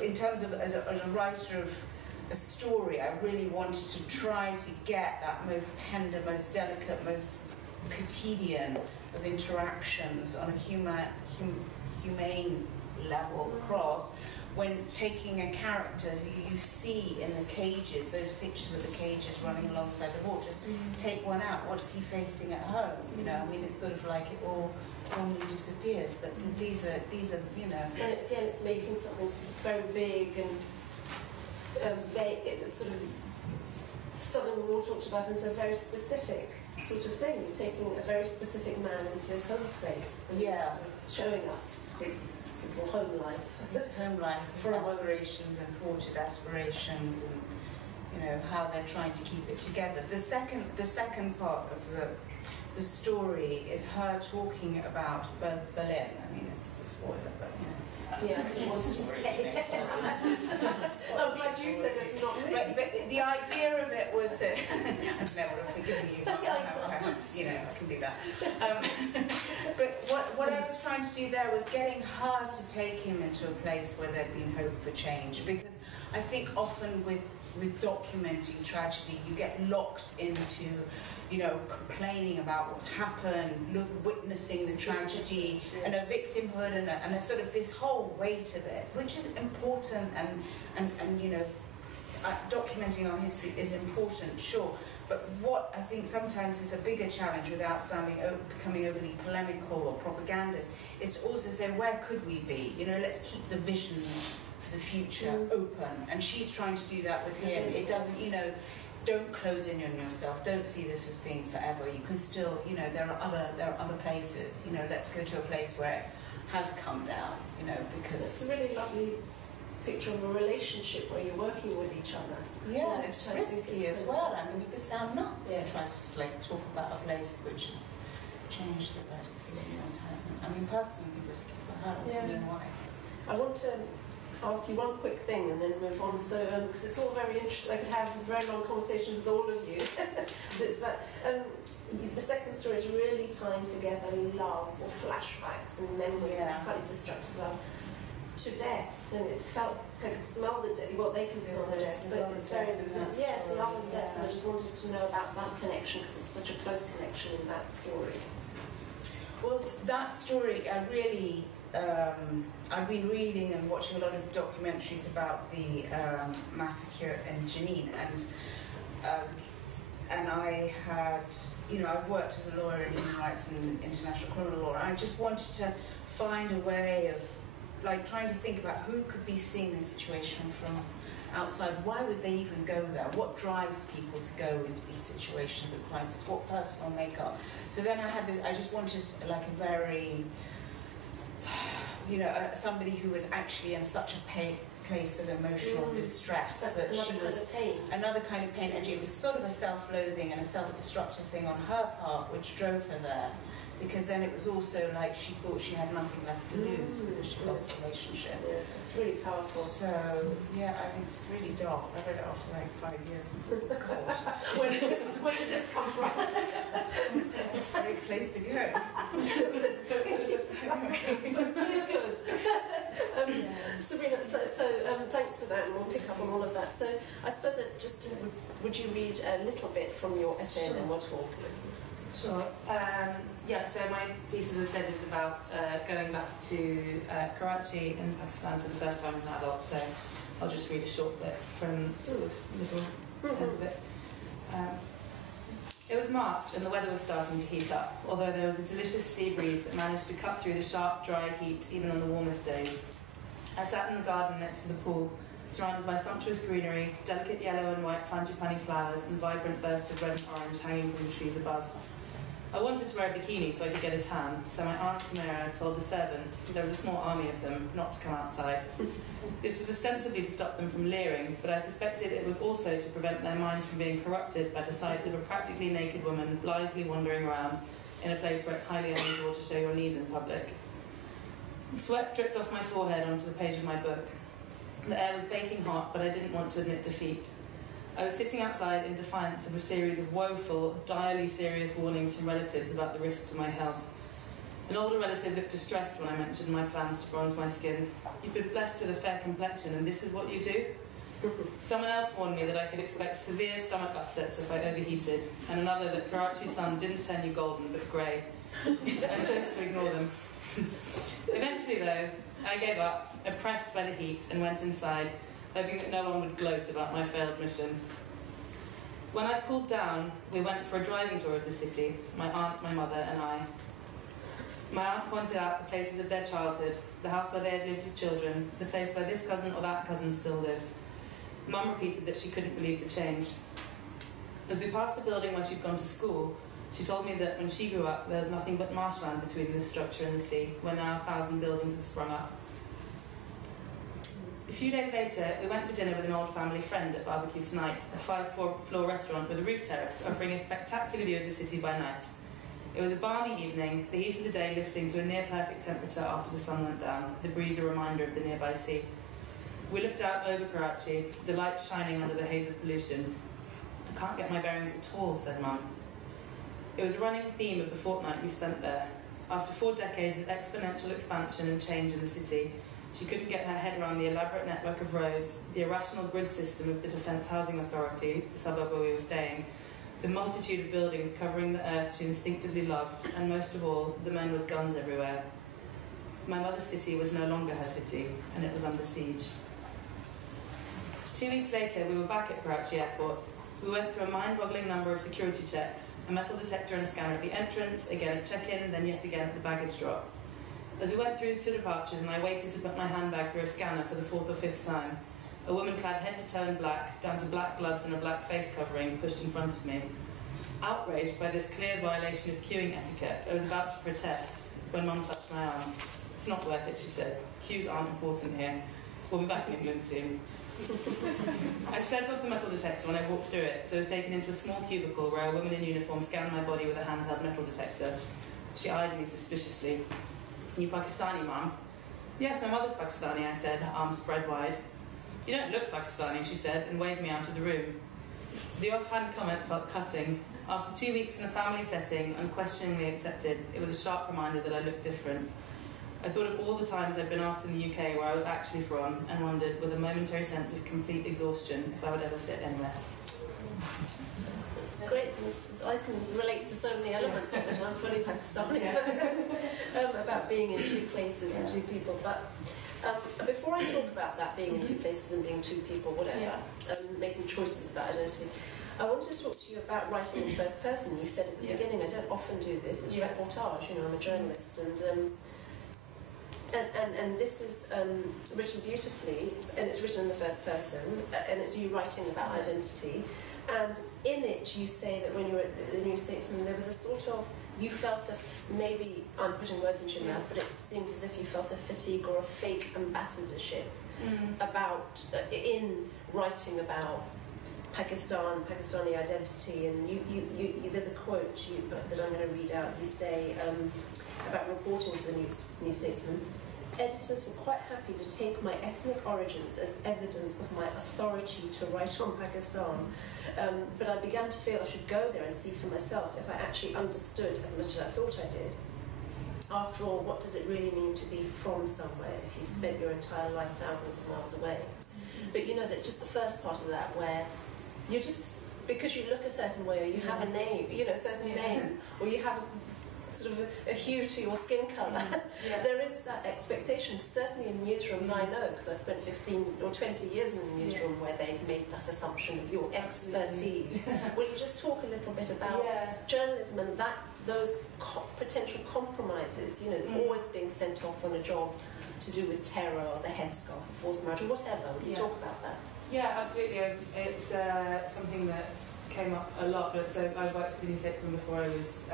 in terms of, as a writer of a story, I really wanted to try to get that most tender, most delicate, most quotidian of interactions on a humane level across, when taking a character who you see in the cages, those pictures of the cages running alongside the wall, just take one out. What's he facing at home? You know, I mean, it's sort of like it all normally disappears, but these are, you know. And again, it's making something very big and vague, it's sort of something we all talked about, and so very specific sort of thing. You're taking a very specific man into his home place, and it's showing us his home life. His home life, his aspirations and thwarted aspirations, and you know how they're trying to keep it together. The second part of the story is her talking about Berlin. I mean, it's a spoiler, but you know, yeah, it's one story. I'm glad you said it, not me. But the idea of it was that I've never forgiven you. You know, I can do that. But what I was trying to do there was getting her to take him into a place where there'd been hope for change, because I think often with documenting tragedy, you get locked into, you know, complaining about what's happened, witnessing the tragedy, and a victimhood, and a sort of this whole weight of it, which is important, and you know, documenting our history is important, sure. But what I think sometimes is a bigger challenge, without becoming overly polemical or propagandist, is to also say, where could we be? You know, let's keep the vision for the future open. And she's trying to do that with him. It doesn't, you know, don't close in on yourself. Don't see this as being forever. You can still, you know, there are other places. You know, let's go to a place where it has come down. You know, because it's a really lovely picture of a relationship where you're working with each other. Yeah, it's risky as well. I mean, you could sound nuts. Yes. You try to like talk about a place which has changed that everyone else hasn't. I mean, personally, risky for her. I mean, why? I want to ask you one quick thing and then move on. So, because it's all very interesting, I could have very long conversations with all of you. It's that the second story is really tying together love or flashbacks and memories of slightly destructive love to death, and it felt I could smell the death. Well, they can smell the death, but it's very it's love and death. And I just wanted to know about that connection, because it's such a close connection in that story. Well, that story, I really. I've been reading and watching a lot of documentaries about the massacre in Jenin, and I had, you know, I've worked as a lawyer in human rights and international criminal law, and I just wanted to find a way of, like, trying to think about who could be seeing this situation from outside. Why would they even go there? What drives people to go into these situations of crisis? What personal makeup? So then I had this, I just wanted like a very, you know, somebody who was actually in such a place of emotional distress that she was another kind of pain, and it was sort of a self-loathing and a self-destructive thing on her part which drove her there, because then it was also like she thought she had nothing left to lose because she lost a relationship. Yeah, it's really powerful. So yeah, I mean, it's really dark. I read it after like 5 years. When did this come from? It's a great place to go. But it's good. Sabrina, so thanks for that, and we'll pick up on all of that. So I suppose would you read a little bit from your essay, and then we'll talk? Sure. Yeah, so my piece, as I said, is about going back to Karachi in Pakistan for the first time as an adult, so I'll just read a short bit from sort of middle end of it. It was March and the weather was starting to heat up, although there was a delicious sea breeze that managed to cut through the sharp, dry heat even on the warmest days. I sat in the garden next to the pool, surrounded by sumptuous greenery, delicate yellow and white frangipani flowers, and vibrant bursts of red and orange hanging from the trees above. I wanted to wear a bikini so I could get a tan, so my Aunt Samira told the servants, there was a small army of them, not to come outside. This was ostensibly to stop them from leering, but I suspected it was also to prevent their minds from being corrupted by the sight of a practically naked woman blithely wandering around in a place where it's highly unusual to show your knees in public. Sweat dripped off my forehead onto the page of my book. The air was baking hot, but I didn't want to admit defeat. I was sitting outside in defiance of a series of woeful, direly serious warnings from relatives about the risk to my health. An older relative looked distressed when I mentioned my plans to bronze my skin. You've been blessed with a fair complexion, and this is what you do? Someone else warned me that I could expect severe stomach upsets if I overheated, and another that Karachi sun didn't turn you golden, but grey. I chose to ignore them. Eventually, though, I gave up oppressed by the heat, and went inside, hoping that no one would gloat about my failed mission. When I'd cooled down, we went for a driving tour of the city, my aunt, my mother, and I. My aunt pointed out the places of their childhood, the house where they had lived as children, the place where this cousin or that cousin still lived. Mum repeated that she couldn't believe the change. As we passed the building where she'd gone to school, she told me that when she grew up, there was nothing but marshland between this structure and the sea, where now 1,000 buildings had sprung up. A few days later, we went for dinner with an old family friend at Barbecue Tonight, a 5-floor restaurant with a roof terrace offering a spectacular view of the city by night. It was a balmy evening, the heat of the day lifting to a near-perfect temperature after the sun went down, the breeze a reminder of the nearby sea. We looked out over Karachi, the lights shining under the haze of pollution. "I can't get my bearings at all," said Mum. It was a running theme of the fortnight we spent there. After 4 decades of exponential expansion and change in the city, she couldn't get her head around the elaborate network of roads, the irrational grid system of the Defence Housing Authority, the suburb where we were staying, the multitude of buildings covering the earth she instinctively loved, and most of all, the men with guns everywhere. My mother's city was no longer her city, and it was under siege. 2 weeks later, we were back at Karachi Airport. We went through a mind-boggling number of security checks, a metal detector and a scanner at the entrance, again at check-in, then yet again at the baggage drop. As we went through to departures and I waited to put my handbag through a scanner for the 4th or 5th time, a woman clad head to toe in black, down to black gloves and a black face covering, pushed in front of me. Outraged by this clear violation of queuing etiquette, I was about to protest when Mum touched my arm. "It's not worth it," she said. "Queues aren't important here. We'll be back in England soon." I set off the metal detector when I walked through it, so I was taken into a small cubicle where a woman in uniform scanned my body with a handheld metal detector. She eyed me suspiciously. "You Pakistani, Mum?" "Yes, my mother's Pakistani," I said, arms spread wide. "You don't look Pakistani," she said, and waved me out of the room. The offhand comment felt cutting. After 2 weeks in a family setting, unquestioningly accepted, it was a sharp reminder that I looked different. I thought of all the times I'd been asked in the UK where I was actually from, and wondered, with a momentary sense of complete exhaustion, if I would ever fit anywhere. It's great. I can relate to so many elements of it. I'm fully Pakistani. About being in 2 places and 2 people. But before I talk about that, being in 2 places and being 2 people, whatever, making choices about identity, I wanted to talk to you about writing in first person. You said at the beginning, I don't often do this. It's reportage. I'm a journalist, and this is written beautifully, and it's written in the first person, and it's you writing about identity. And in it, you say that when you were at the New Statesman, there was a sort of, you felt maybe I'm putting words into your mouth, but it seemed as if you felt a fatigue or a fake ambassadorship about in writing about Pakistani identity. And you there's a quote that I'm going to read out. You say about reporting for the New Statesman. Editors were quite happy to take my ethnic origins as evidence of my authority to write on Pakistan, but I began to feel I should go there and see for myself if I actually understood as much as I thought I did. After all, what does it really mean to be from somewhere if you spent your entire life thousands of miles away? But you know that just the first part of that, where you're just, because you look a certain way, or you have a name, a certain name, or you have sort of a hue to your skin colour. There is that expectation, certainly in newsrooms. I know, because I've spent 15 or 20 years in a newsroom where they've made that assumption of your expertise. Will you just talk a little bit about journalism and those potential compromises, always being sent off on a job to do with terror or the headscarf or forced marriage or whatever? Will you talk about that? Yeah, absolutely. It's something that came up a lot. But so I worked with the New Statesman before I was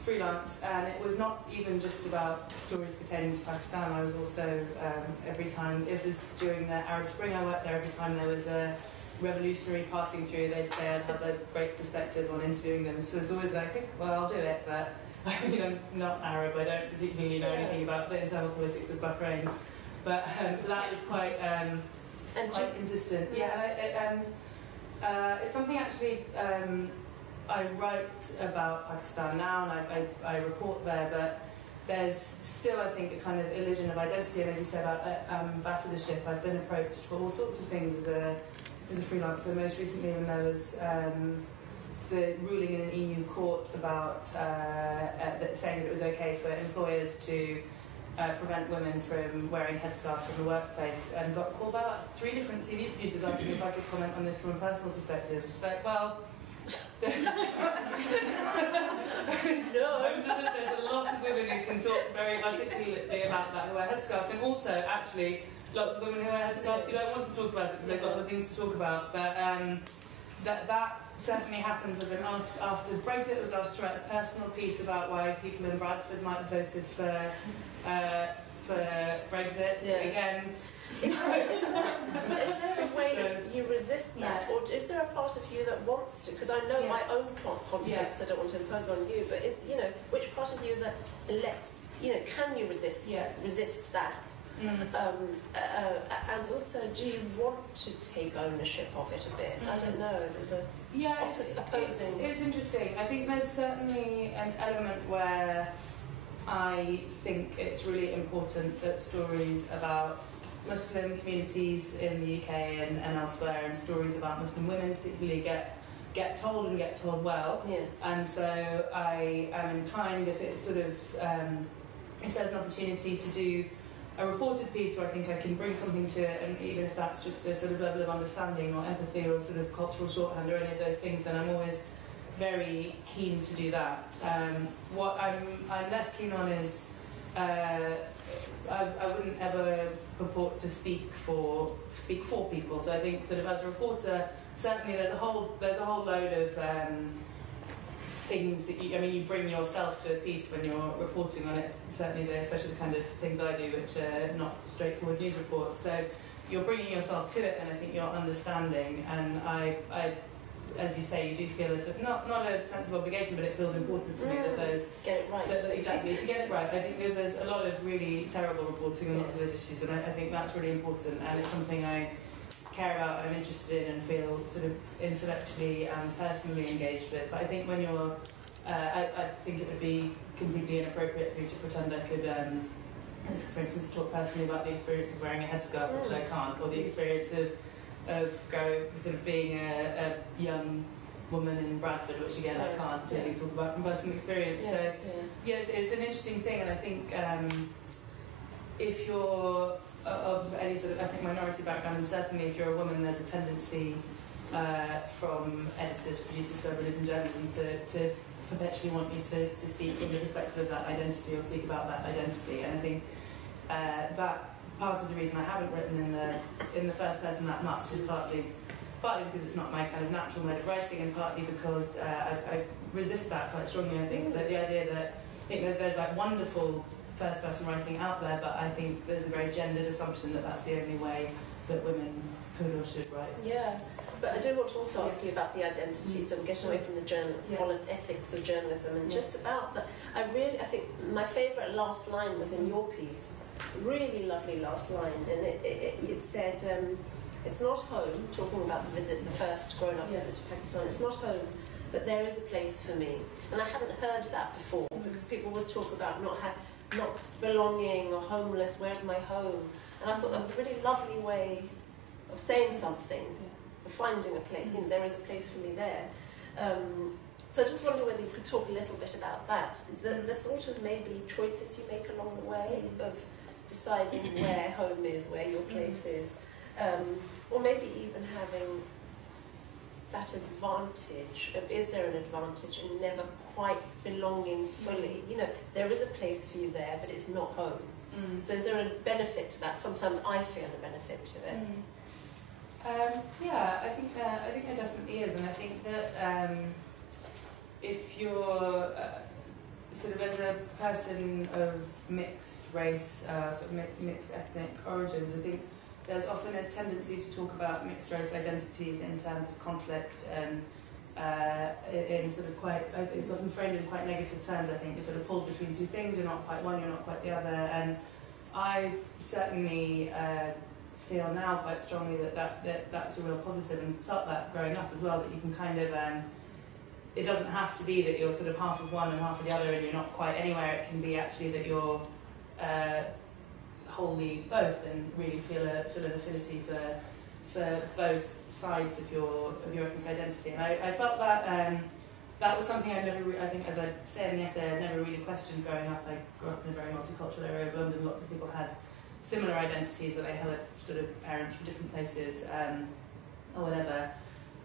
freelance, and it was not even just about stories pertaining to Pakistan. I was also, every time, this was during the Arab Spring, I worked there. Every time there was a revolutionary passing through, they'd say I'd have a great perspective on interviewing them. So it's always like, well, I'll do it, but I'm not Arab, I don't particularly know anything about the internal politics of Bahrain. But so that was quite consistent. It's something actually I write about Pakistan now, and I report there, but there's still, I think, a kind of illusion of identity, and as you said about ambassadorship, I've been approached for all sorts of things as a freelancer. Most recently when there was the ruling in an EU court about saying that it was okay for employers to prevent women from wearing headscarves in the workplace, and got called by about 3 different TV producers asking me if I could comment on this from a personal perspective. Just like, well, No. I'm sure that there's a lot of women who can talk very articulately about that who wear headscarves, and also actually lots of women who wear headscarves who don't want to talk about it because they've got other things to talk about. But that certainly happens. I've been asked after Brexit, I was asked to write a personal piece about why people in Bradford might have voted for Brexit. Yeah. Again, Is there a way you resist that, or is there a part of you that wants to? Because I know my own conflicts. I don't want to impose on you, but which part of you is that can you resist that? And also, do you want to take ownership of it a bit? I don't know. There's a it's opposing. It's interesting. I think there's certainly an element where I think it's really important that stories about Muslim communities in the UK and elsewhere, and stories about Muslim women particularly get told and get told well. Yeah. And so I am inclined, if it's sort of if there's an opportunity to do a reported piece where I think I can bring something to it, and even if that's just a sort of level of understanding or empathy or sort of cultural shorthand or any of those things, then I'm always very keen to do that. What I'm less keen on is I wouldn't ever purport to speak for people. So I think sort of as a reporter, certainly there's a whole load of things that you bring yourself to a piece when you're reporting on it. Certainly, especially the kind of things I do, which are not straightforward news reports. So you're bringing yourself to it, and I think you're understanding. And I as you say, you do feel a sort of, not a sense of obligation, but it feels important to me that those get it right. Exactly, to get it right. I think there's a lot of really terrible reporting on lots of those issues, and I think that's really important, and it's something I care about and I'm interested in and feel sort of intellectually and personally engaged with. But I think when you're, I think it would be completely inappropriate for me to pretend I could, for instance, talk personally about the experience of wearing a headscarf, which I can't, or the experience of sort of being a young woman in Bradford, which again I can't really talk about from personal experience. So it's an interesting thing, and I think if you're of any sort of ethnic minority background, and certainly if you're a woman, there's a tendency from editors, producers, whoever in journalism to perpetually want you to speak from the perspective of that identity or speak about that identity. And I think that part of the reason I haven't written in the first person that much is partly because it's not my kind of natural mode of writing, and partly because I resist that quite strongly. I think that the idea that there's like wonderful first person writing out there, but I think there's a very gendered assumption that that's the only way that women could or should write. Yeah, but I do want to also ask you about the identity, so I'm getting away from the ethics of journalism, and just about that. I think my favourite last line was in your piece, really lovely last line, and it said, it's not home, talking about the first grown-up visit to Pakistan, it's not home, but there is a place for me. And I haven't heard that before, because people always talk about not belonging or homeless, where's my home? And I thought that was a really lovely way of saying something, of finding a place. There is a place for me there. So I just wonder whether you could talk a little bit about that, the sort of maybe choices you make along the way of deciding where home is, where your place is, or maybe even having that advantage of, is there an advantage in never quite belonging fully? There is a place for you there, but it's not home. So is there a benefit to that? Sometimes I feel a benefit to it. I think there definitely is, and I think that if you're sort of as a person of mixed race, sort of mixed ethnic origins, I think there's often a tendency to talk about mixed race identities in terms of conflict and in sort of quite, it's often framed in quite negative terms. I think you're sort of pulled between two things, you're not quite one, you're not quite the other, and I certainly feel now quite strongly that's a real positive, and felt that growing up as well, that you can kind of, it doesn't have to be that you're sort of half of one and half of the other and you're not quite anywhere. It can be actually that you're wholly both, and really feel an affinity for both sides of your ethnic identity. And I felt that that was something I never, I think, as I say in the essay, I never really questioned growing up. I grew up in a very multicultural area of London. Lots of people had similar identities, where they had sort of parents from different places or whatever.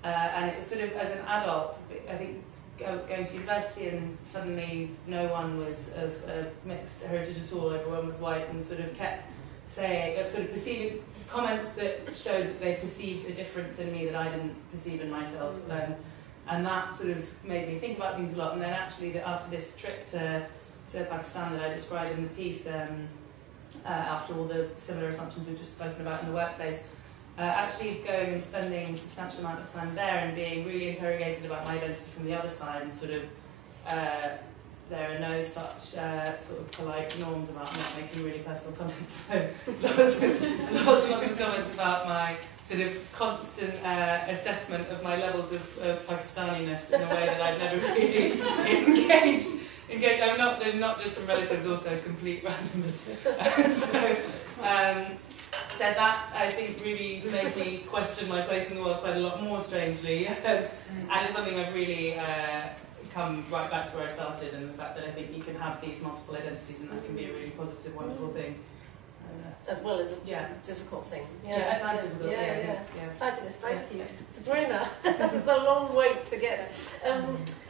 And it was sort of, as an adult, I think, going to university and suddenly no one was of a mixed heritage at all. Everyone was white, and sort of kept saying, sort of perceiving comments that showed that they perceived a difference in me that I didn't perceive in myself. And that sort of made me think about things a lot. And then actually, after this trip to Pakistan that I described in the piece, after all the similar assumptions we've just spoken about in the workplace, actually going and spending a substantial amount of time there and being really interrogated about my identity from the other side, and sort of there are no such sort of polite norms about not making really personal comments. So lots of comments about my sort of constant assessment of my levels of Pakistaniness in a way that I'd never really engaged. They're not just from relatives, also complete randomness. So that, I think, really made me question my place in the world quite a lot more, strangely. And it's something I've really come right back to where I started, and the fact that I think you can have these multiple identities, and that can be a really positive, wonderful thing. As well as a difficult thing. At times difficult. Yeah. Fabulous, thank you. Sabrina, it was a long wait to get there.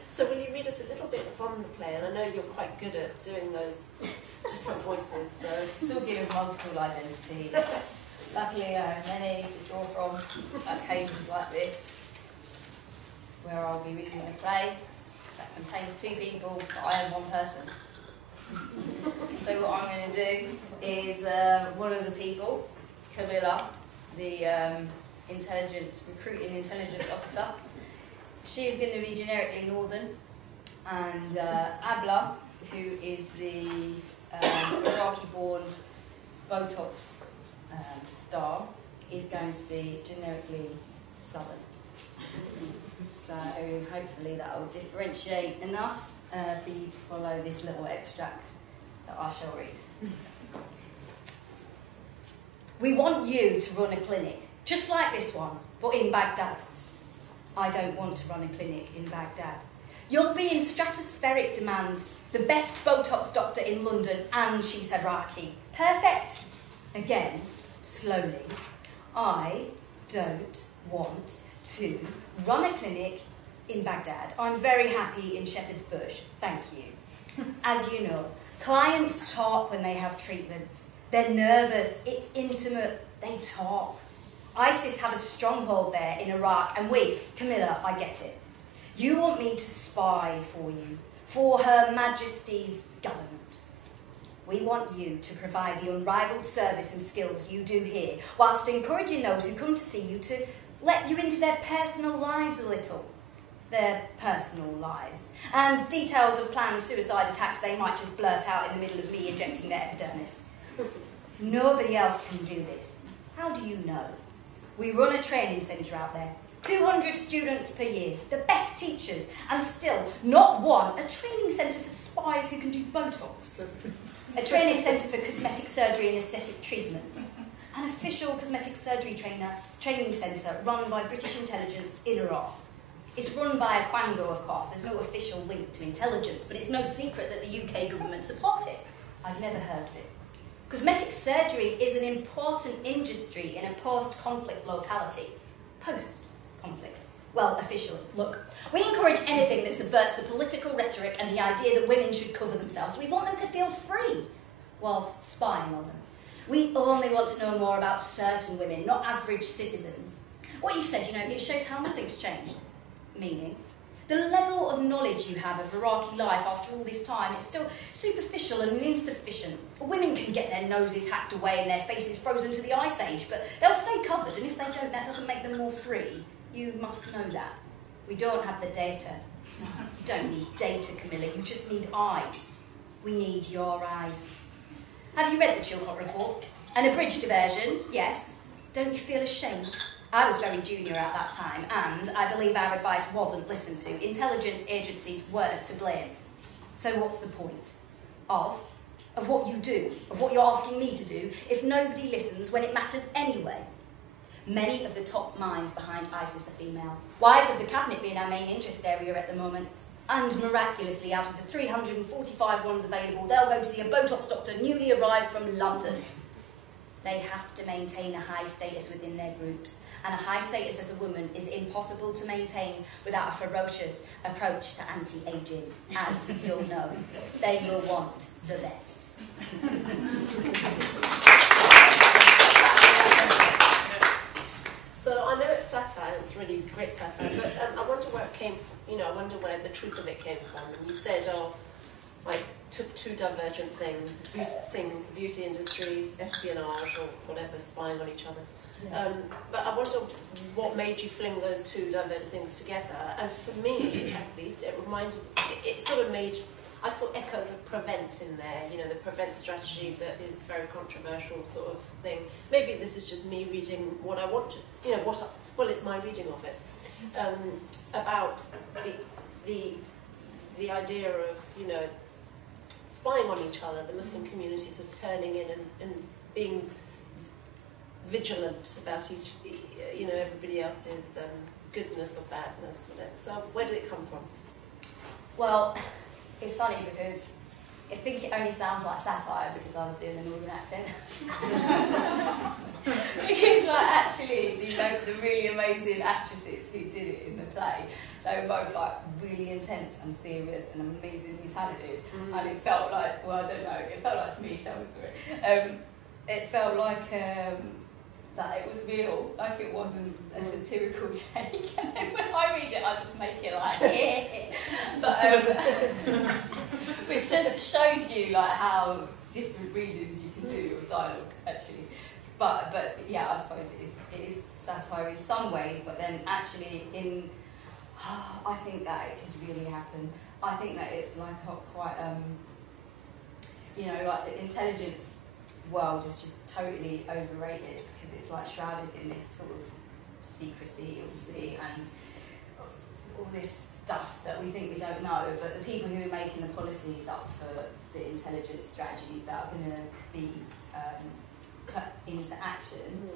So will you read us a little bit from the play? And I know you're quite good at doing those different voices. So talking of multiple identity, luckily I have many to draw from at occasions like this, where I'll be reading a play that contains two people, but I am one person. So what I'm going to do is one of the people, Camilla, the recruiting intelligence officer, she is going to be generically northern, and Abla, who is the Iraqi-born Botox star, is going to be generically southern. So hopefully that will differentiate enough for you to follow this little extract that I shall read. We want you to run a clinic, just like this one, but in Baghdad. I don't want to run a clinic in Baghdad. You'll be in stratospheric demand, the best Botox doctor in London, and she's Iraqi. Perfect. Again, slowly. I don't want to run a clinic in Baghdad. I'm very happy in Shepherd's Bush, thank you. As you know, clients talk when they have treatments. They're nervous, it's intimate, they talk. ISIS have a stronghold there in Iraq, and we, Camilla, I get it. You want me to spy for you, for Her Majesty's government. We want you to provide the unrivalled service and skills you do here, whilst encouraging those who come to see you to let you into their personal lives a little. Their personal lives. And details of planned suicide attacks they might just blurt out in the middle of me injecting their epidermis. Nobody else can do this. How do you know? We run a training centre out there. 200 students per year, the best teachers, and still not one, a training centre for spies who can do Botox. A training centre for cosmetic surgery and aesthetic treatments. An official cosmetic surgery training centre run by British intelligence in Iraq. It's run by a Quango, of course. There's no official link to intelligence, but it's no secret that the UK government support it. I've never heard of it. Cosmetic surgery is an important industry in a post-conflict locality. Post-conflict. Well, officially. Look, we encourage anything that subverts the political rhetoric and the idea that women should cover themselves. We want them to feel free whilst spying on them. We only want to know more about certain women, not average citizens. What you said, it shows how nothing's changed. Meaning, the level of knowledge you have of Iraqi life after all this time is still superficial and insufficient. Women can get their noses hacked away and their faces frozen to the ice age, but they'll stay covered, and if they don't, that doesn't make them more free. You must know that. We don't have the data. You don't need data, Camilla, you just need eyes. We need your eyes. Have you read the Chilcot report? An abridged version, yes. Don't you feel ashamed? I was very junior at that time, and I believe our advice wasn't listened to. Intelligence agencies weren't to blame. So what's the point? Of what you do, of what you're asking me to do, if nobody listens when it matters anyway? Many of the top minds behind ISIS are female. Wives of the cabinet being our main interest area at the moment. And miraculously, out of the 345 ones available, they'll go to see a Botox doctor newly arrived from London. They have to maintain a high status within their groups, and a high status as a woman is impossible to maintain without a ferocious approach to anti-aging, as you'll know. They will want the best. So I know it's satire, it's really great satire, but I wonder where it came from, you know, I wonder where the truth of it came from. And you said, oh, like, took two divergent things, the beauty industry, espionage, or whatever, spying on each other. Yeah. But I wonder what made you fling those two divergent things together. And for me, at least, it sort of made, I saw echoes of Prevent in there, you know, the Prevent strategy that is very controversial sort of thing. Maybe this is just me reading what I want to, you know, well, it's my reading of it, about the idea of, you know, spying on each other, the Muslim communities of turning in and being vigilant about each, you know, everybody else's goodness or badness, whatever. So where did it come from? Well, it's funny because I think it only sounds like satire because I was doing the northern accent. Because like actually, the really amazing actresses who did it in the play, they were both like really intense and serious and amazingly talented. And it felt like, well, I don't know, it felt like to me, so it felt like that it was real, like it wasn't a satirical take. And then when I read it, I just make it like, but which just shows you like how different readings you can do of dialogue, actually. But yeah, I suppose it is satire in some ways, but then actually I think that it could really happen. I think that it's like quite, you know, like the intelligence world is just totally overrated because it's like shrouded in this sort of secrecy, obviously, and all this stuff that we think we don't know. But the people who are making the policies up for the intelligence strategies that are going to be put into action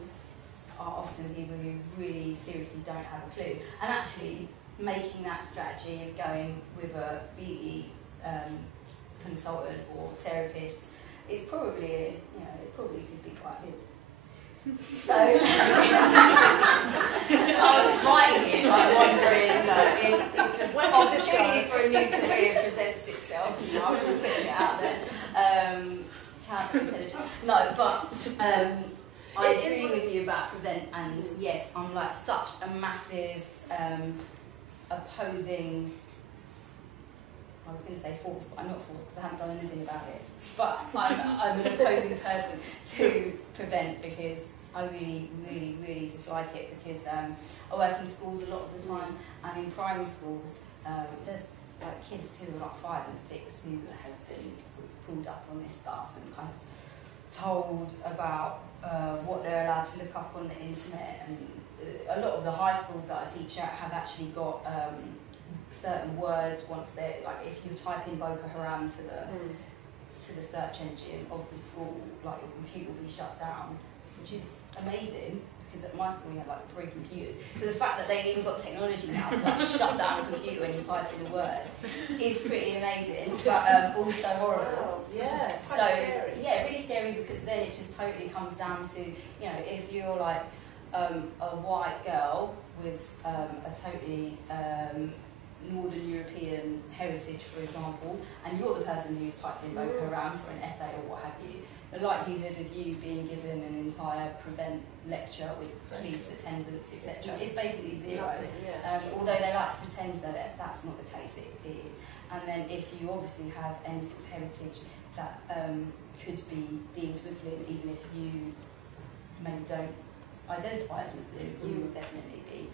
are often people who really seriously don't have a clue. And actually making that strategy of going with a beauty consultant or therapist is probably, you know, it probably could be quite good. So I was just writing it, like wondering, you know, if the opportunity for a new career presents itself. You know, I'm just putting it out there. Counterintelligence. No, but I agree with you about Prevent, and yes, I'm like such a massive opposing. I was going to say force, but I'm not forced because I haven't done anything about it. But I'm an opposing person to Prevent because I really, really, really dislike it because I work in schools a lot of the time, and in primary schools there's like kids who are like 5 and 6 who have been sort of pulled up on this stuff and kind of told about what they're allowed to look up on the internet. And a lot of the high schools that I teach at have actually got certain words once they're, like if you type in Boko Haram to the search engine of the school, like your computer will be shut down, which is amazing because at my school we had like 3 computers. So the fact that they've even got technology now to like shut down a computer when you type in a word is pretty amazing, but also horrible. Wow, yeah, So scary. yeah, really scary because then it just totally comes down to, you know, if you're like a white girl with a totally Northern European heritage, for example, and you're the person who's typed in Boko Haram for an essay or what have you, the likelihood of you being given an entire Prevent lecture with police attendance, etc., is basically zero. Although they like to pretend that that's not the case, it is. And then if you obviously have any sort of heritage that could be deemed Muslim, even if you maybe don't identify as Muslim, you will definitely be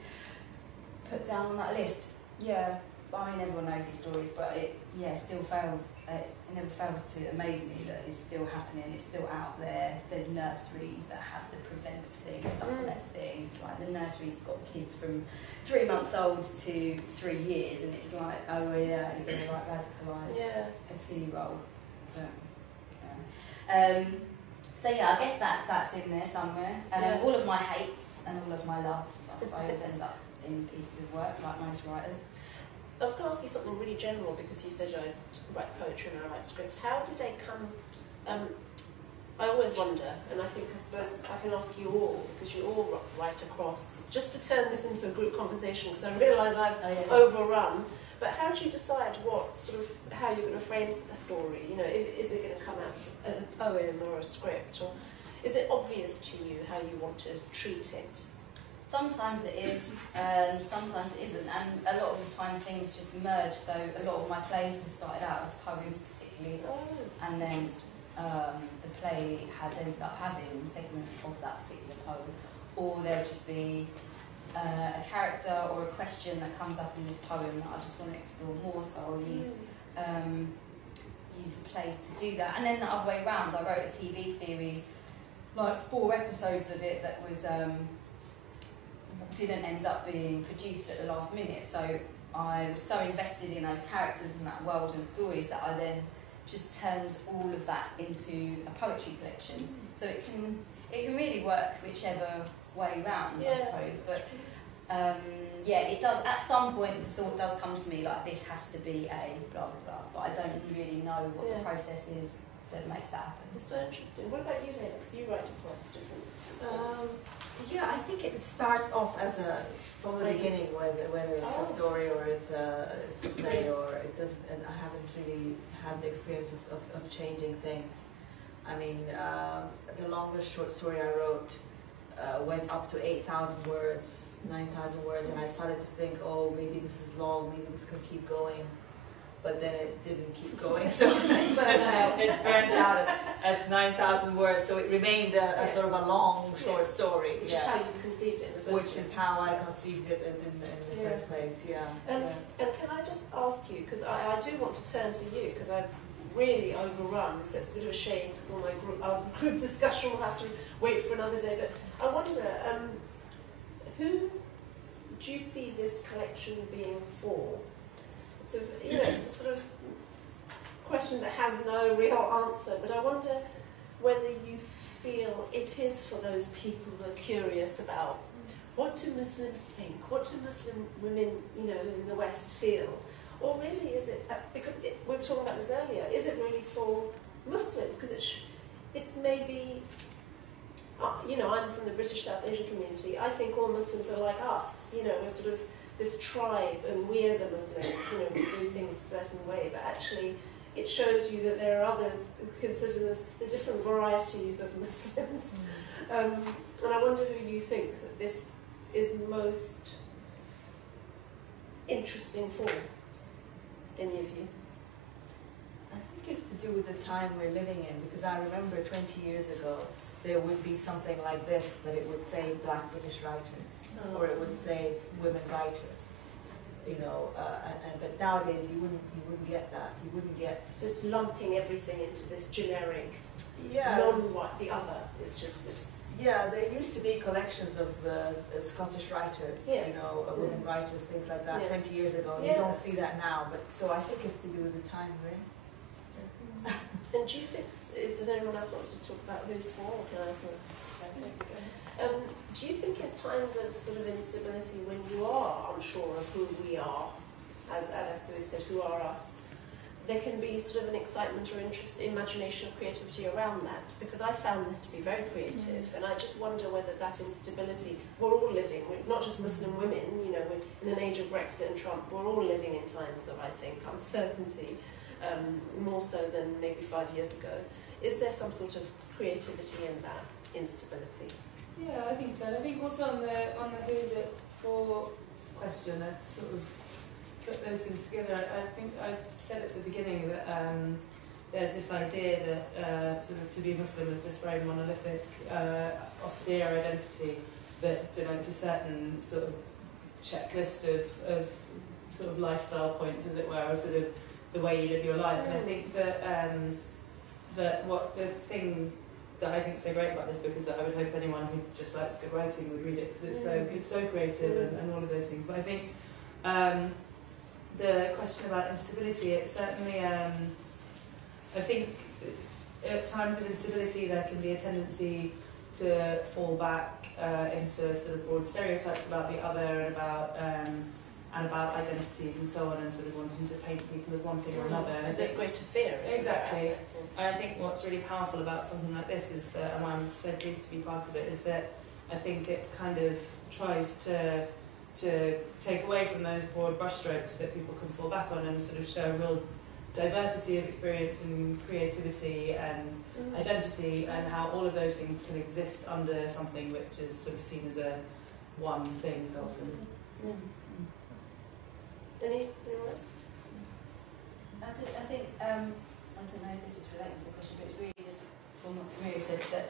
put down on that list. Yeah, I mean everyone knows these stories, but it still fails. It never fails to amaze me that it's still happening. It's still out there. There's nurseries that have the Prevent thing stuck on their thing. It's like the nursery's got kids from 3 months old to 3 years, and it's like, oh yeah, you're gonna like radicalise a 2-year-old. So yeah, I guess that's in there somewhere. All of my hates and all of my loves, I suppose, end up in pieces of work, like most writers. I was going to ask you something really general because you said I write poetry and I write scripts. How did they come? I always wonder, and I suppose I can ask you all, because you all write across, just to turn this into a group conversation, because I realise I've overrun. But how do you decide how you're going to frame a story? You know, is it going to come out as a poem or a script, or is it obvious to you how you want to treat it? Sometimes it is, and sometimes it isn't, and a lot of the time things just merge. So a lot of my plays have started out as poems, particularly, and then the play has ended up having segments of that particular poem, or there'll just be a character or a question that comes up in this poem that I just want to explore more. So I'll use the plays to do that, and then the other way around. I wrote a TV series, like 4 episodes of it that was. Didn't end up being produced at the last minute, so I was so invested in those characters and that world and stories that I then just turned all of that into a poetry collection. So it can really work whichever way round, I suppose. But it does. At some point, the thought does come to me like this has to be a blah blah blah, but I don't really know what the process is that makes that happen. It's so interesting. What about you, Lena? Because you write across different. Yeah, I think it starts off as from the beginning, whether it's a story or it's a play, or it doesn't. And I haven't really had the experience of changing things. I mean, the longest short story I wrote went up to 8,000 words, 9,000 words, and I started to think, oh, maybe this is long, maybe this can keep going. But then it didn't keep going, so it burned out at 9,000 words. So it remained a sort of a long, short story. Which is how you conceived it in the first place. Which is how I conceived it in the first place, And can I just ask you, because I do want to turn to you, because I've really overrun, so it's a bit of a shame, because all our group discussion will have to wait for another day. But I wonder, who do you see this collection being for? So, it's a sort of question that has no real answer, but I wonder whether you feel it is for those people who are curious about what do Muslims think, what do Muslim women, in the West feel, or really is it, because we were talking about this earlier, is it really for Muslims? Because it's maybe, I'm from the British South Asian community, I think all Muslims are like us, we're sort of this tribe, and we're the Muslims, we do things a certain way, but actually it shows you that there are others who consider them the different varieties of Muslims. And I wonder who you think that this is most interesting for, any of you? I think it's to do with the time we're living in, because I remember 20 years ago, there would be something like this, but it would say Black British writers, or it would say women writers, but nowadays you wouldn't get that. You wouldn't get. So it's lumping everything into this generic, yeah, non-what the other. It's just this. Yeah, there used to be collections of Scottish writers, yes, women writers, things like that, 20 years ago. Yeah. You don't see that now, but so I think it's to do with the time we're in. And do you think? Does anyone else want to talk about who's for? Or can I ask do you think in times of sort of instability, when you are unsure of who we are, as Adafsui said, who are us, there can be sort of an excitement or interest, imagination, or creativity around that? Because I found this to be very creative, and I just wonder whether that instability, we're all living, not just Muslim women, we're in an age of Brexit and Trump, we're all living in times of, I think, uncertainty, more so than maybe 5 years ago. Is there some sort of creativity in that instability? Yeah, I think so. I think also on the who's it for question, I sort of put those things together. I think I said at the beginning that there's this idea that sort of to be Muslim is this very monolithic, austere identity that denotes a certain sort of checklist of sort of lifestyle points, as it were, or sort of the way you live your life. And I think that what the thing that I think is so great about this book is that I would hope anyone who just likes good writing would read it, because it's so creative and all of those things. But I think the question about instability, it certainly I think at times of instability there can be a tendency to fall back into sort of broad stereotypes about the other and about and about identities and so on, and sort of wanting to paint people as one thing or another. Because there's greater fear. Exactly. And I think what's really powerful about something like this is that, and why I'm so pleased to be part of it, is that I think it kind of tries to take away from those broad brushstrokes that people can fall back on and sort of show real diversity of experience and creativity and identity, and how all of those things can exist under something which is sort of seen as a one thing so often. Anyone else? I think I don't know if this is related to the question, but it's really just from what Samira said, that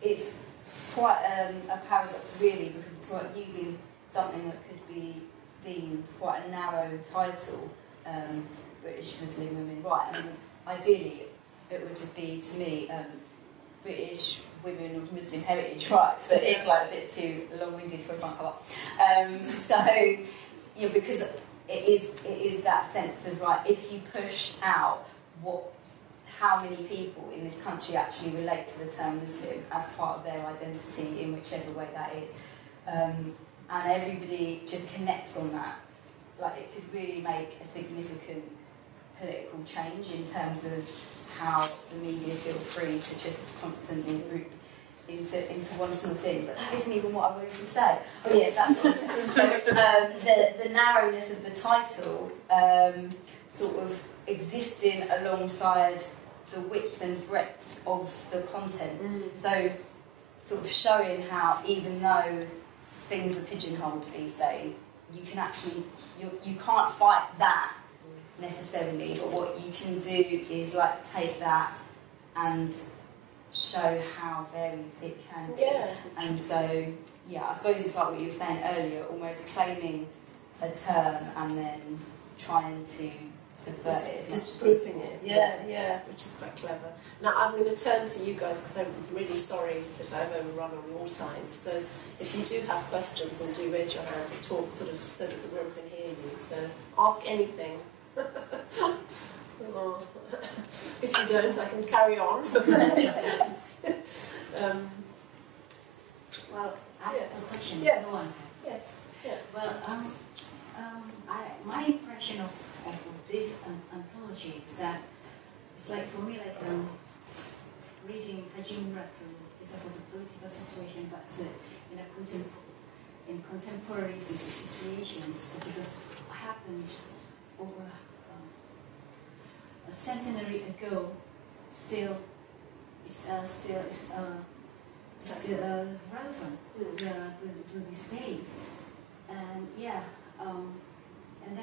it's quite a paradox really, because it's like using something that could be deemed quite a narrow title, British Muslim women, right? I mean, ideally it would be, to me, British women of Muslim heritage, right? But it's like a bit too long-winded for a front cover. So, yeah, because it is that sense of, right, if you push out how many people in this country actually relate to the term Muslim as part of their identity in whichever way that is, and everybody just connects on that, like it could really make a significant political change in terms of how the media feel free to just constantly group into one small thing. But that isn't even what I wanted to say. Oh yeah, that's what I was saying. So the narrowness of the title sort of existing alongside the width and breadth of the content. So sort of showing how even though things are pigeonholed these days, you can actually, you can't fight that necessarily, but what you can do is like take that and show how varied it can be. And so, yeah, I suppose it's like what you were saying earlier, almost claiming a term and then trying to subvert it. Disproving it, yeah, which is quite clever. Now I'm going to turn to you guys because I'm really sorry that I've overrun on your time. So if you do have questions, and do raise your hand and talk sort of so that the room can hear you. So ask anything. If you don't, I can carry on. Well, I have a question. Yes. Go on. Yes. Yeah. Well, my impression of this anthology is that it's like, for me, like reading Hajim Raku is about a political situation, but in contemporary situations. So because what happened over a centenary ago still is relevant to these days, and yeah, and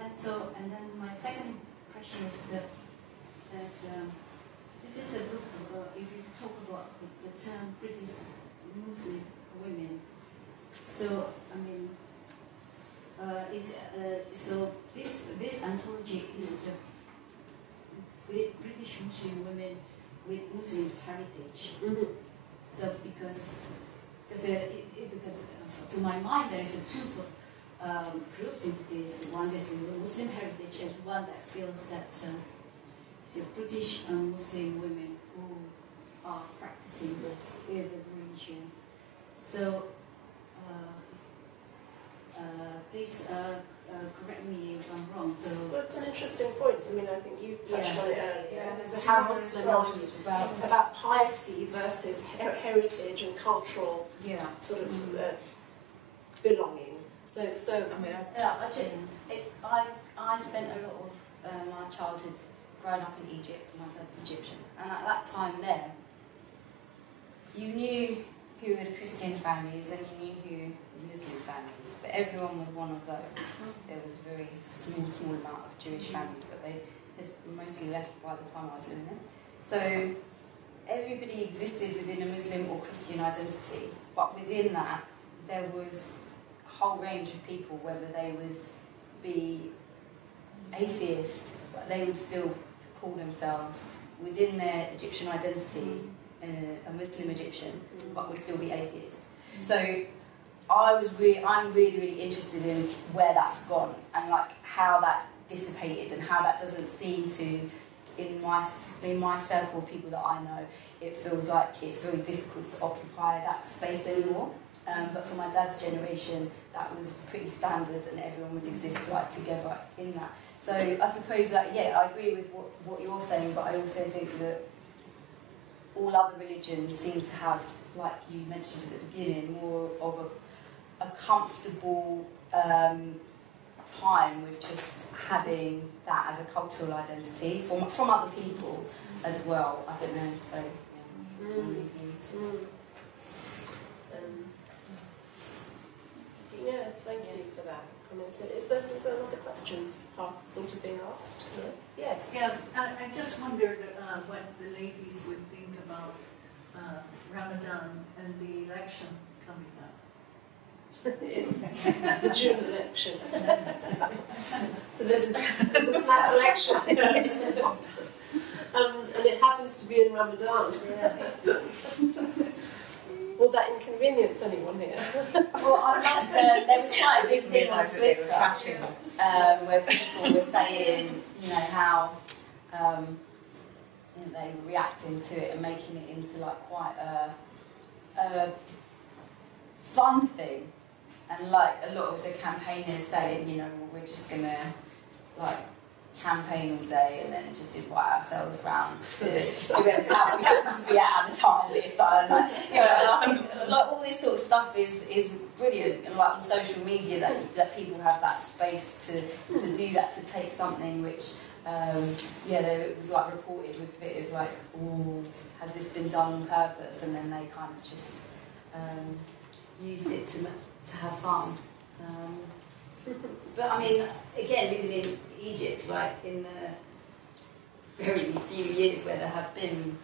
then my second impression is that this is a book. If you talk about the term British Muslim women, so I mean, so this anthology is the British Muslim women with Muslim heritage. So because to my mind there is two groups into this. The one that's the Muslim heritage, and one that feels that it's British Muslim women who are practicing this in the religion. So please correct me if I'm wrong. So well, it's an interesting point. I mean, I think you touched on it earlier. Yeah, How Muslim is about piety versus heritage and cultural sort of belonging. So I mean, I spent a lot of my childhood growing up in Egypt. My dad's Egyptian, and at that time there, you knew who were the Christian families and you knew who the Muslim families, but everyone was one of those. There was a very small amount of Jewish families, but they had mostly left by the time I was living there. So everybody existed within a Muslim or Christian identity, but within that there was a whole range of people, whether they would be atheist, but they would still call themselves within their Egyptian identity a Muslim Egyptian, but would still be atheist. So I'm really interested in where that's gone and like how that dissipated and how that doesn't seem to in my circle of people that I know, it feels like it's very difficult to occupy that space anymore. But for my dad's generation, that was pretty standard, and everyone would exist like together in that. So I suppose, like, yeah, I agree with what you're saying, but I also think that all other religions seem to have, like you mentioned at the beginning, more of a comfortable time with just having that as a cultural identity from other people as well. I don't know, so yeah, thank you for that comment. Is there some other question sort of being asked? No? Yes. Yeah, I just wondered what the ladies would think about Ramadan and the election coming up. The June election. So there's that election. And it happens to be in Ramadan. Will that inconvenience anyone here? Well, I loved, there was quite a big thing on Twitter where people were saying, you know, how you know, they were reacting to it and making it into like quite a fun thing. And like a lot of the campaigners saying, you know, well, we're just going to like campaign all day and then just invite ourselves round to whoever's house we happen to be at the time, if that, like, you know, and I think like all this sort of stuff is brilliant, and like on social media that people have that space to do that, to take something which it was like reported with a bit of like, oh, has this been done on purpose, and then they kind of just used it to have fun. But I mean, again, living in Egypt, like in the very few years where there have been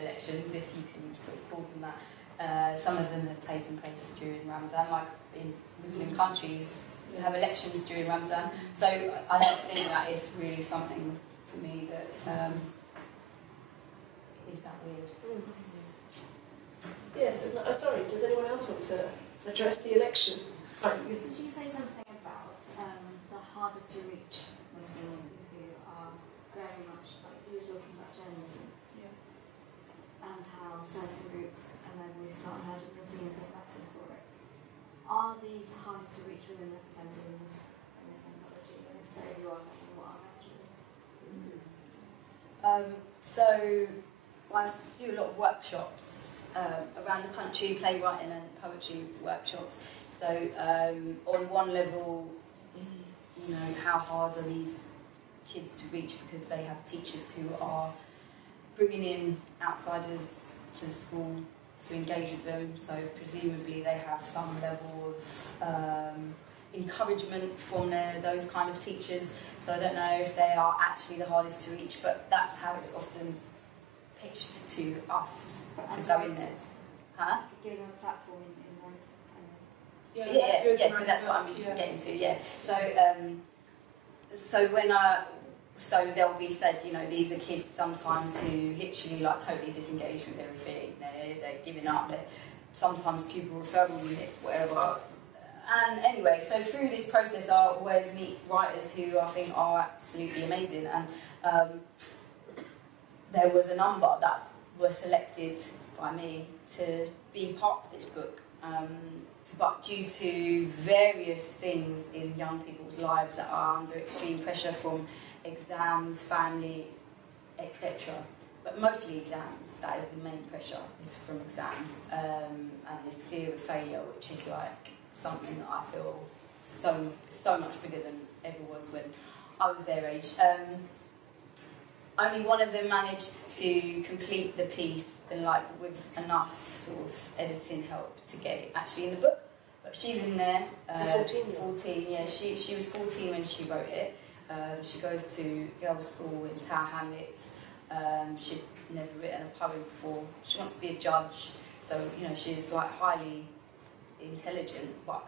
elections, if you can sort of call them that, some of them have taken place during Ramadan, like in Muslim countries who have elections during Ramadan. So I don't think that is really something to me that is that weird. Yeah, so, sorry, does anyone else want to address the election? Did you say something about the hardest to reach Muslim women who are very much, like you were talking about journalism, and how certain groups and their voices aren't heard and you're seeing anything better for it. Are these hardest to reach women represented in this anthology? And if so, who are they and what are their stories? So I do a lot of workshops around the country, playwriting and poetry workshops. So on one level, you know, how hard are these kids to reach because they have teachers who are bringing in outsiders to the school to engage with them, so presumably they have some level of encouragement from those kind of teachers. So I don't know if they are actually the hardest to reach, but that's how it's often pitched to us to go in there. Huh? Giving them a platform in writing. Yeah, so that's what I'm getting to, yeah. So they'll be said, you know, these are kids sometimes who literally like totally disengage with everything. They're giving up. Sometimes pupil referral units, whatever. And anyway, so through this process, I always meet writers who I think are absolutely amazing. And there was a number that were selected by me to be part of this book. But due to various things in young people's lives that are under extreme pressure from exams, family, etc. But mostly exams, that is the main pressure, is from exams. And this fear of failure, which is like something that I feel so much bigger than ever was when I was their age. Only one of them managed to complete the piece and like with enough sort of editing help to get it actually in the book. But she's in there. The 14, 14, yeah. She was 14 when she wrote it. She goes to girls' school in Tower Hamlets. She'd never written a poem before. She wants to be a judge, so you know she's like highly intelligent, but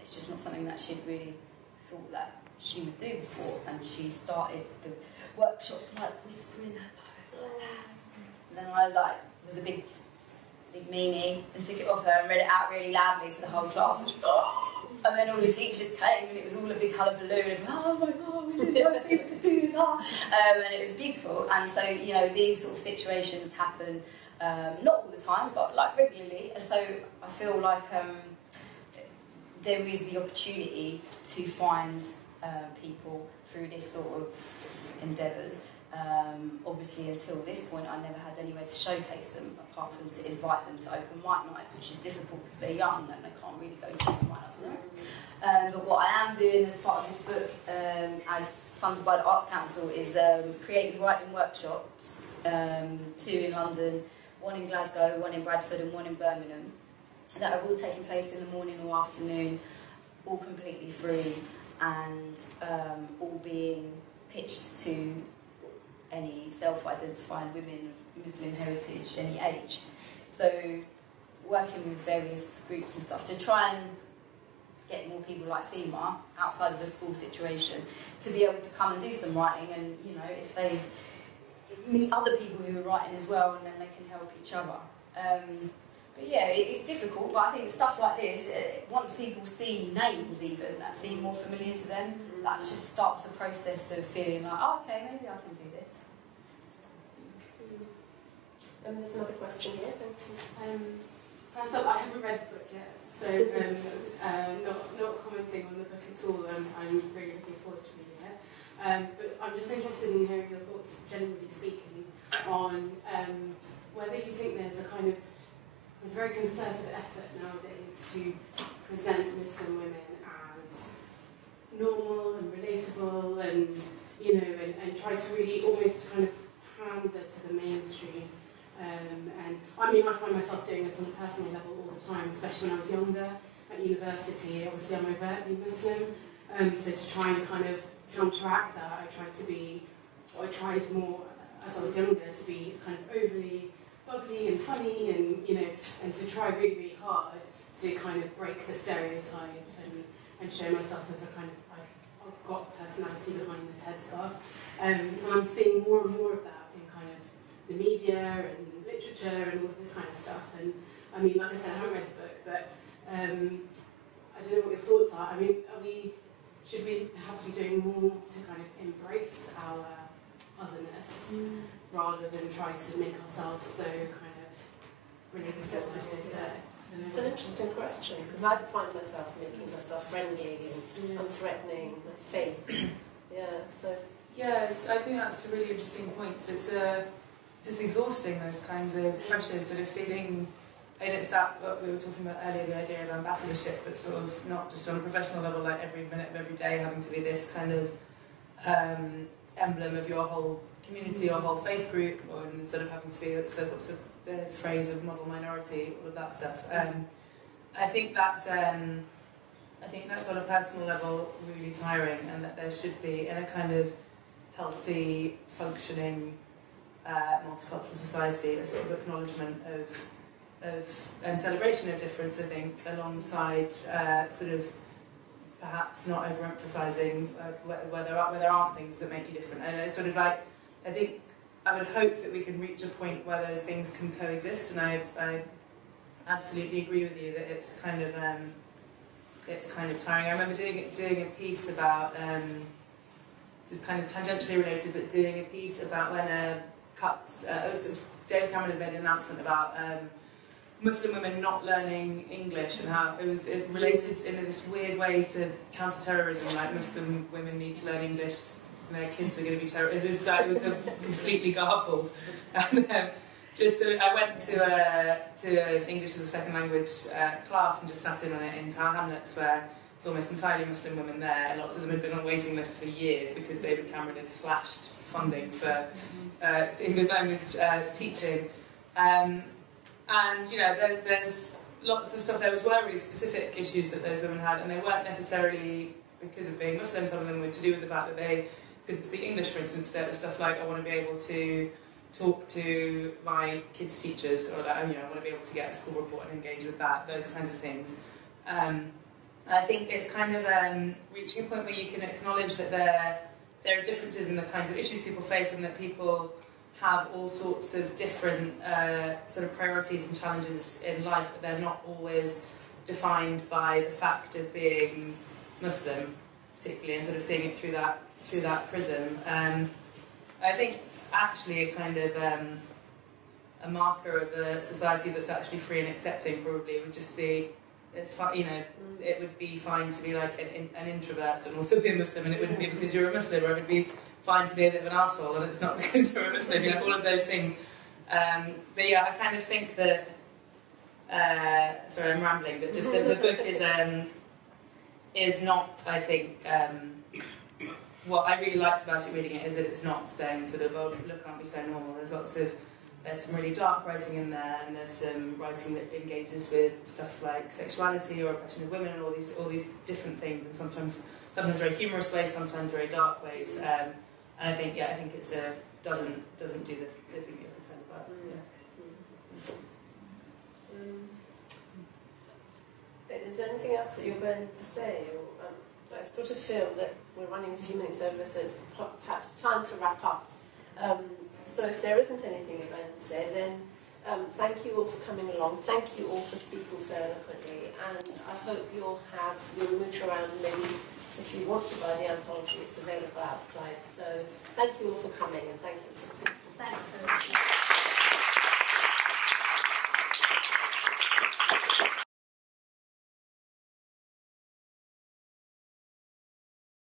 it's just not something that she'd really thought that she would do before. And she started the workshop like whispering her poem like that. And then I like was a big meanie and took it off her and read it out really loudly to the whole class. And then all the teachers came, and it was all a big hullabaloo of, oh my God, we didn't ever see we could do this. And it was beautiful. And so, you know, these sort of situations happen, not all the time, but like regularly. And so I feel like there is the opportunity to find people through this sort of endeavours. Obviously, until this point, I never had anywhere to showcase them, apart from to invite them to open mic nights, which is difficult because they're young and they can't really go to open mic nights alone. But what I am doing as part of this book, as funded by the Arts Council, is creating writing workshops, 2 in London, 1 in Glasgow, 1 in Bradford and 1 in Birmingham, that are all taking place in the morning or afternoon, all completely free, and all being pitched to any self-identifying women of Muslim heritage, any age. So working with various groups and stuff to try and get more people like Seema outside of a school situation to be able to come and do some writing, and you know, if they meet other people who are writing as well, and then they can help each other. But yeah, it's difficult, but I think stuff like this, once people see names even that seem more familiar to them, that just starts a process of feeling like, oh, okay, maybe I can do this. And there's another question here. First up, I haven't read the book yet, so not commenting on the book at all. I'm really looking forward to reading it. But I'm just interested in hearing your thoughts, generally speaking, on whether you think there's a very concerted effort nowadays to present Muslim women as normal and relatable, and you know, and try to really almost kind of pander to the mainstream. And I mean, I find myself doing this on a personal level all the time, especially when I was younger at university. Obviously, I'm overtly Muslim, so to try and kind of counteract that, I tried more as I was younger to be kind of overly bubbly and funny, and you know, and to try really, really hard to kind of break the stereotype and show myself as a kind of, I've got personality behind this headscarf, and I'm seeing more and more of that in kind of the media and literature and all of this kind of stuff. And I mean, like I said, I haven't read the book, but I don't know what your thoughts are. I mean, should we perhaps be doing more to kind of embrace our otherness, rather than try to make ourselves so kind of relatable, as they say? It's an interesting question, because I find myself making myself friendly and unthreatening with faith. Yes, I think that's a really interesting point. It's exhausting, those kinds of pressures, sort of feeling, and it's that what we were talking about earlier, the idea of ambassadorship, but sort of not just on a professional level, like every minute of every day having to be this kind of emblem of your whole community or whole faith group, or sort of having to be what's the phrase of model minority, all of that stuff. I think that's on a personal level really tiring, and that there should be, in a kind of healthy, functioning multicultural society, a sort of acknowledgement of and celebration of difference, I think, alongside sort of perhaps not overemphasising where there aren't things that make you different. And it's sort of like, I think I would hope that we can reach a point where those things can coexist, and I absolutely agree with you that it's kind of tiring. I remember doing a piece about, just kind of tangentially related, but doing a piece about when David Cameron had made an announcement about Muslim women not learning English, and how it related in this weird way to counter-terrorism, like Muslim women need to learn English so their kids are going to be terrorists. It was completely garbled. And I went to an English as a second language class and just sat in on it in Tower Hamlets, where it's almost entirely Muslim women there, and lots of them had been on waiting lists for years because David Cameron had slashed funding for English language teaching. And you know, there's lots of stuff. There were really specific issues that those women had, and they weren't necessarily because of being Muslim. Some of them were to do with the fact that they couldn't speak English, for instance. There was stuff like, I want to be able to talk to my kids' teachers, or I want to be able to get a school report and engage with that, those kinds of things. I think it's kind of reaching a point where you can acknowledge that there are differences in the kinds of issues people face, and that people have all sorts of different sort of priorities and challenges in life, but they're not always defined by the fact of being Muslim, particularly, and sort of seeing it through that prism. I think actually a kind of a marker of a society that's actually free and accepting probably would just be, it's fine, you know, it would be fine to be like an introvert and also be a Muslim, and it wouldn't be because you're a Muslim, or it would be fine to be a bit of an arsehole and it's not because you're a Muslim, you know, all of those things. But yeah, I kind of think that, sorry, I'm rambling, but just that the book is not, I think, what I really liked about it reading it is that it's not saying sort of, oh, look, aren't we so normal? There's some really dark writing in there, and there's some writing that engages with stuff like sexuality or oppression of women and all these different things, and sometimes very humorous ways, sometimes very dark ways. And I think it's doesn't do the thing you're concerned about. Yeah. Is there anything else that you're going to say? Or, I sort of feel that we're running a few minutes over, so it's perhaps time to wrap up. So if there isn't anything you're going to say, then thank you all for coming along. Thank you all for speaking so eloquently, and I hope you'll mooch around. Maybe if you want to buy the anthology, it's available outside. So thank you all for coming, and thank you for speaking. Thanks.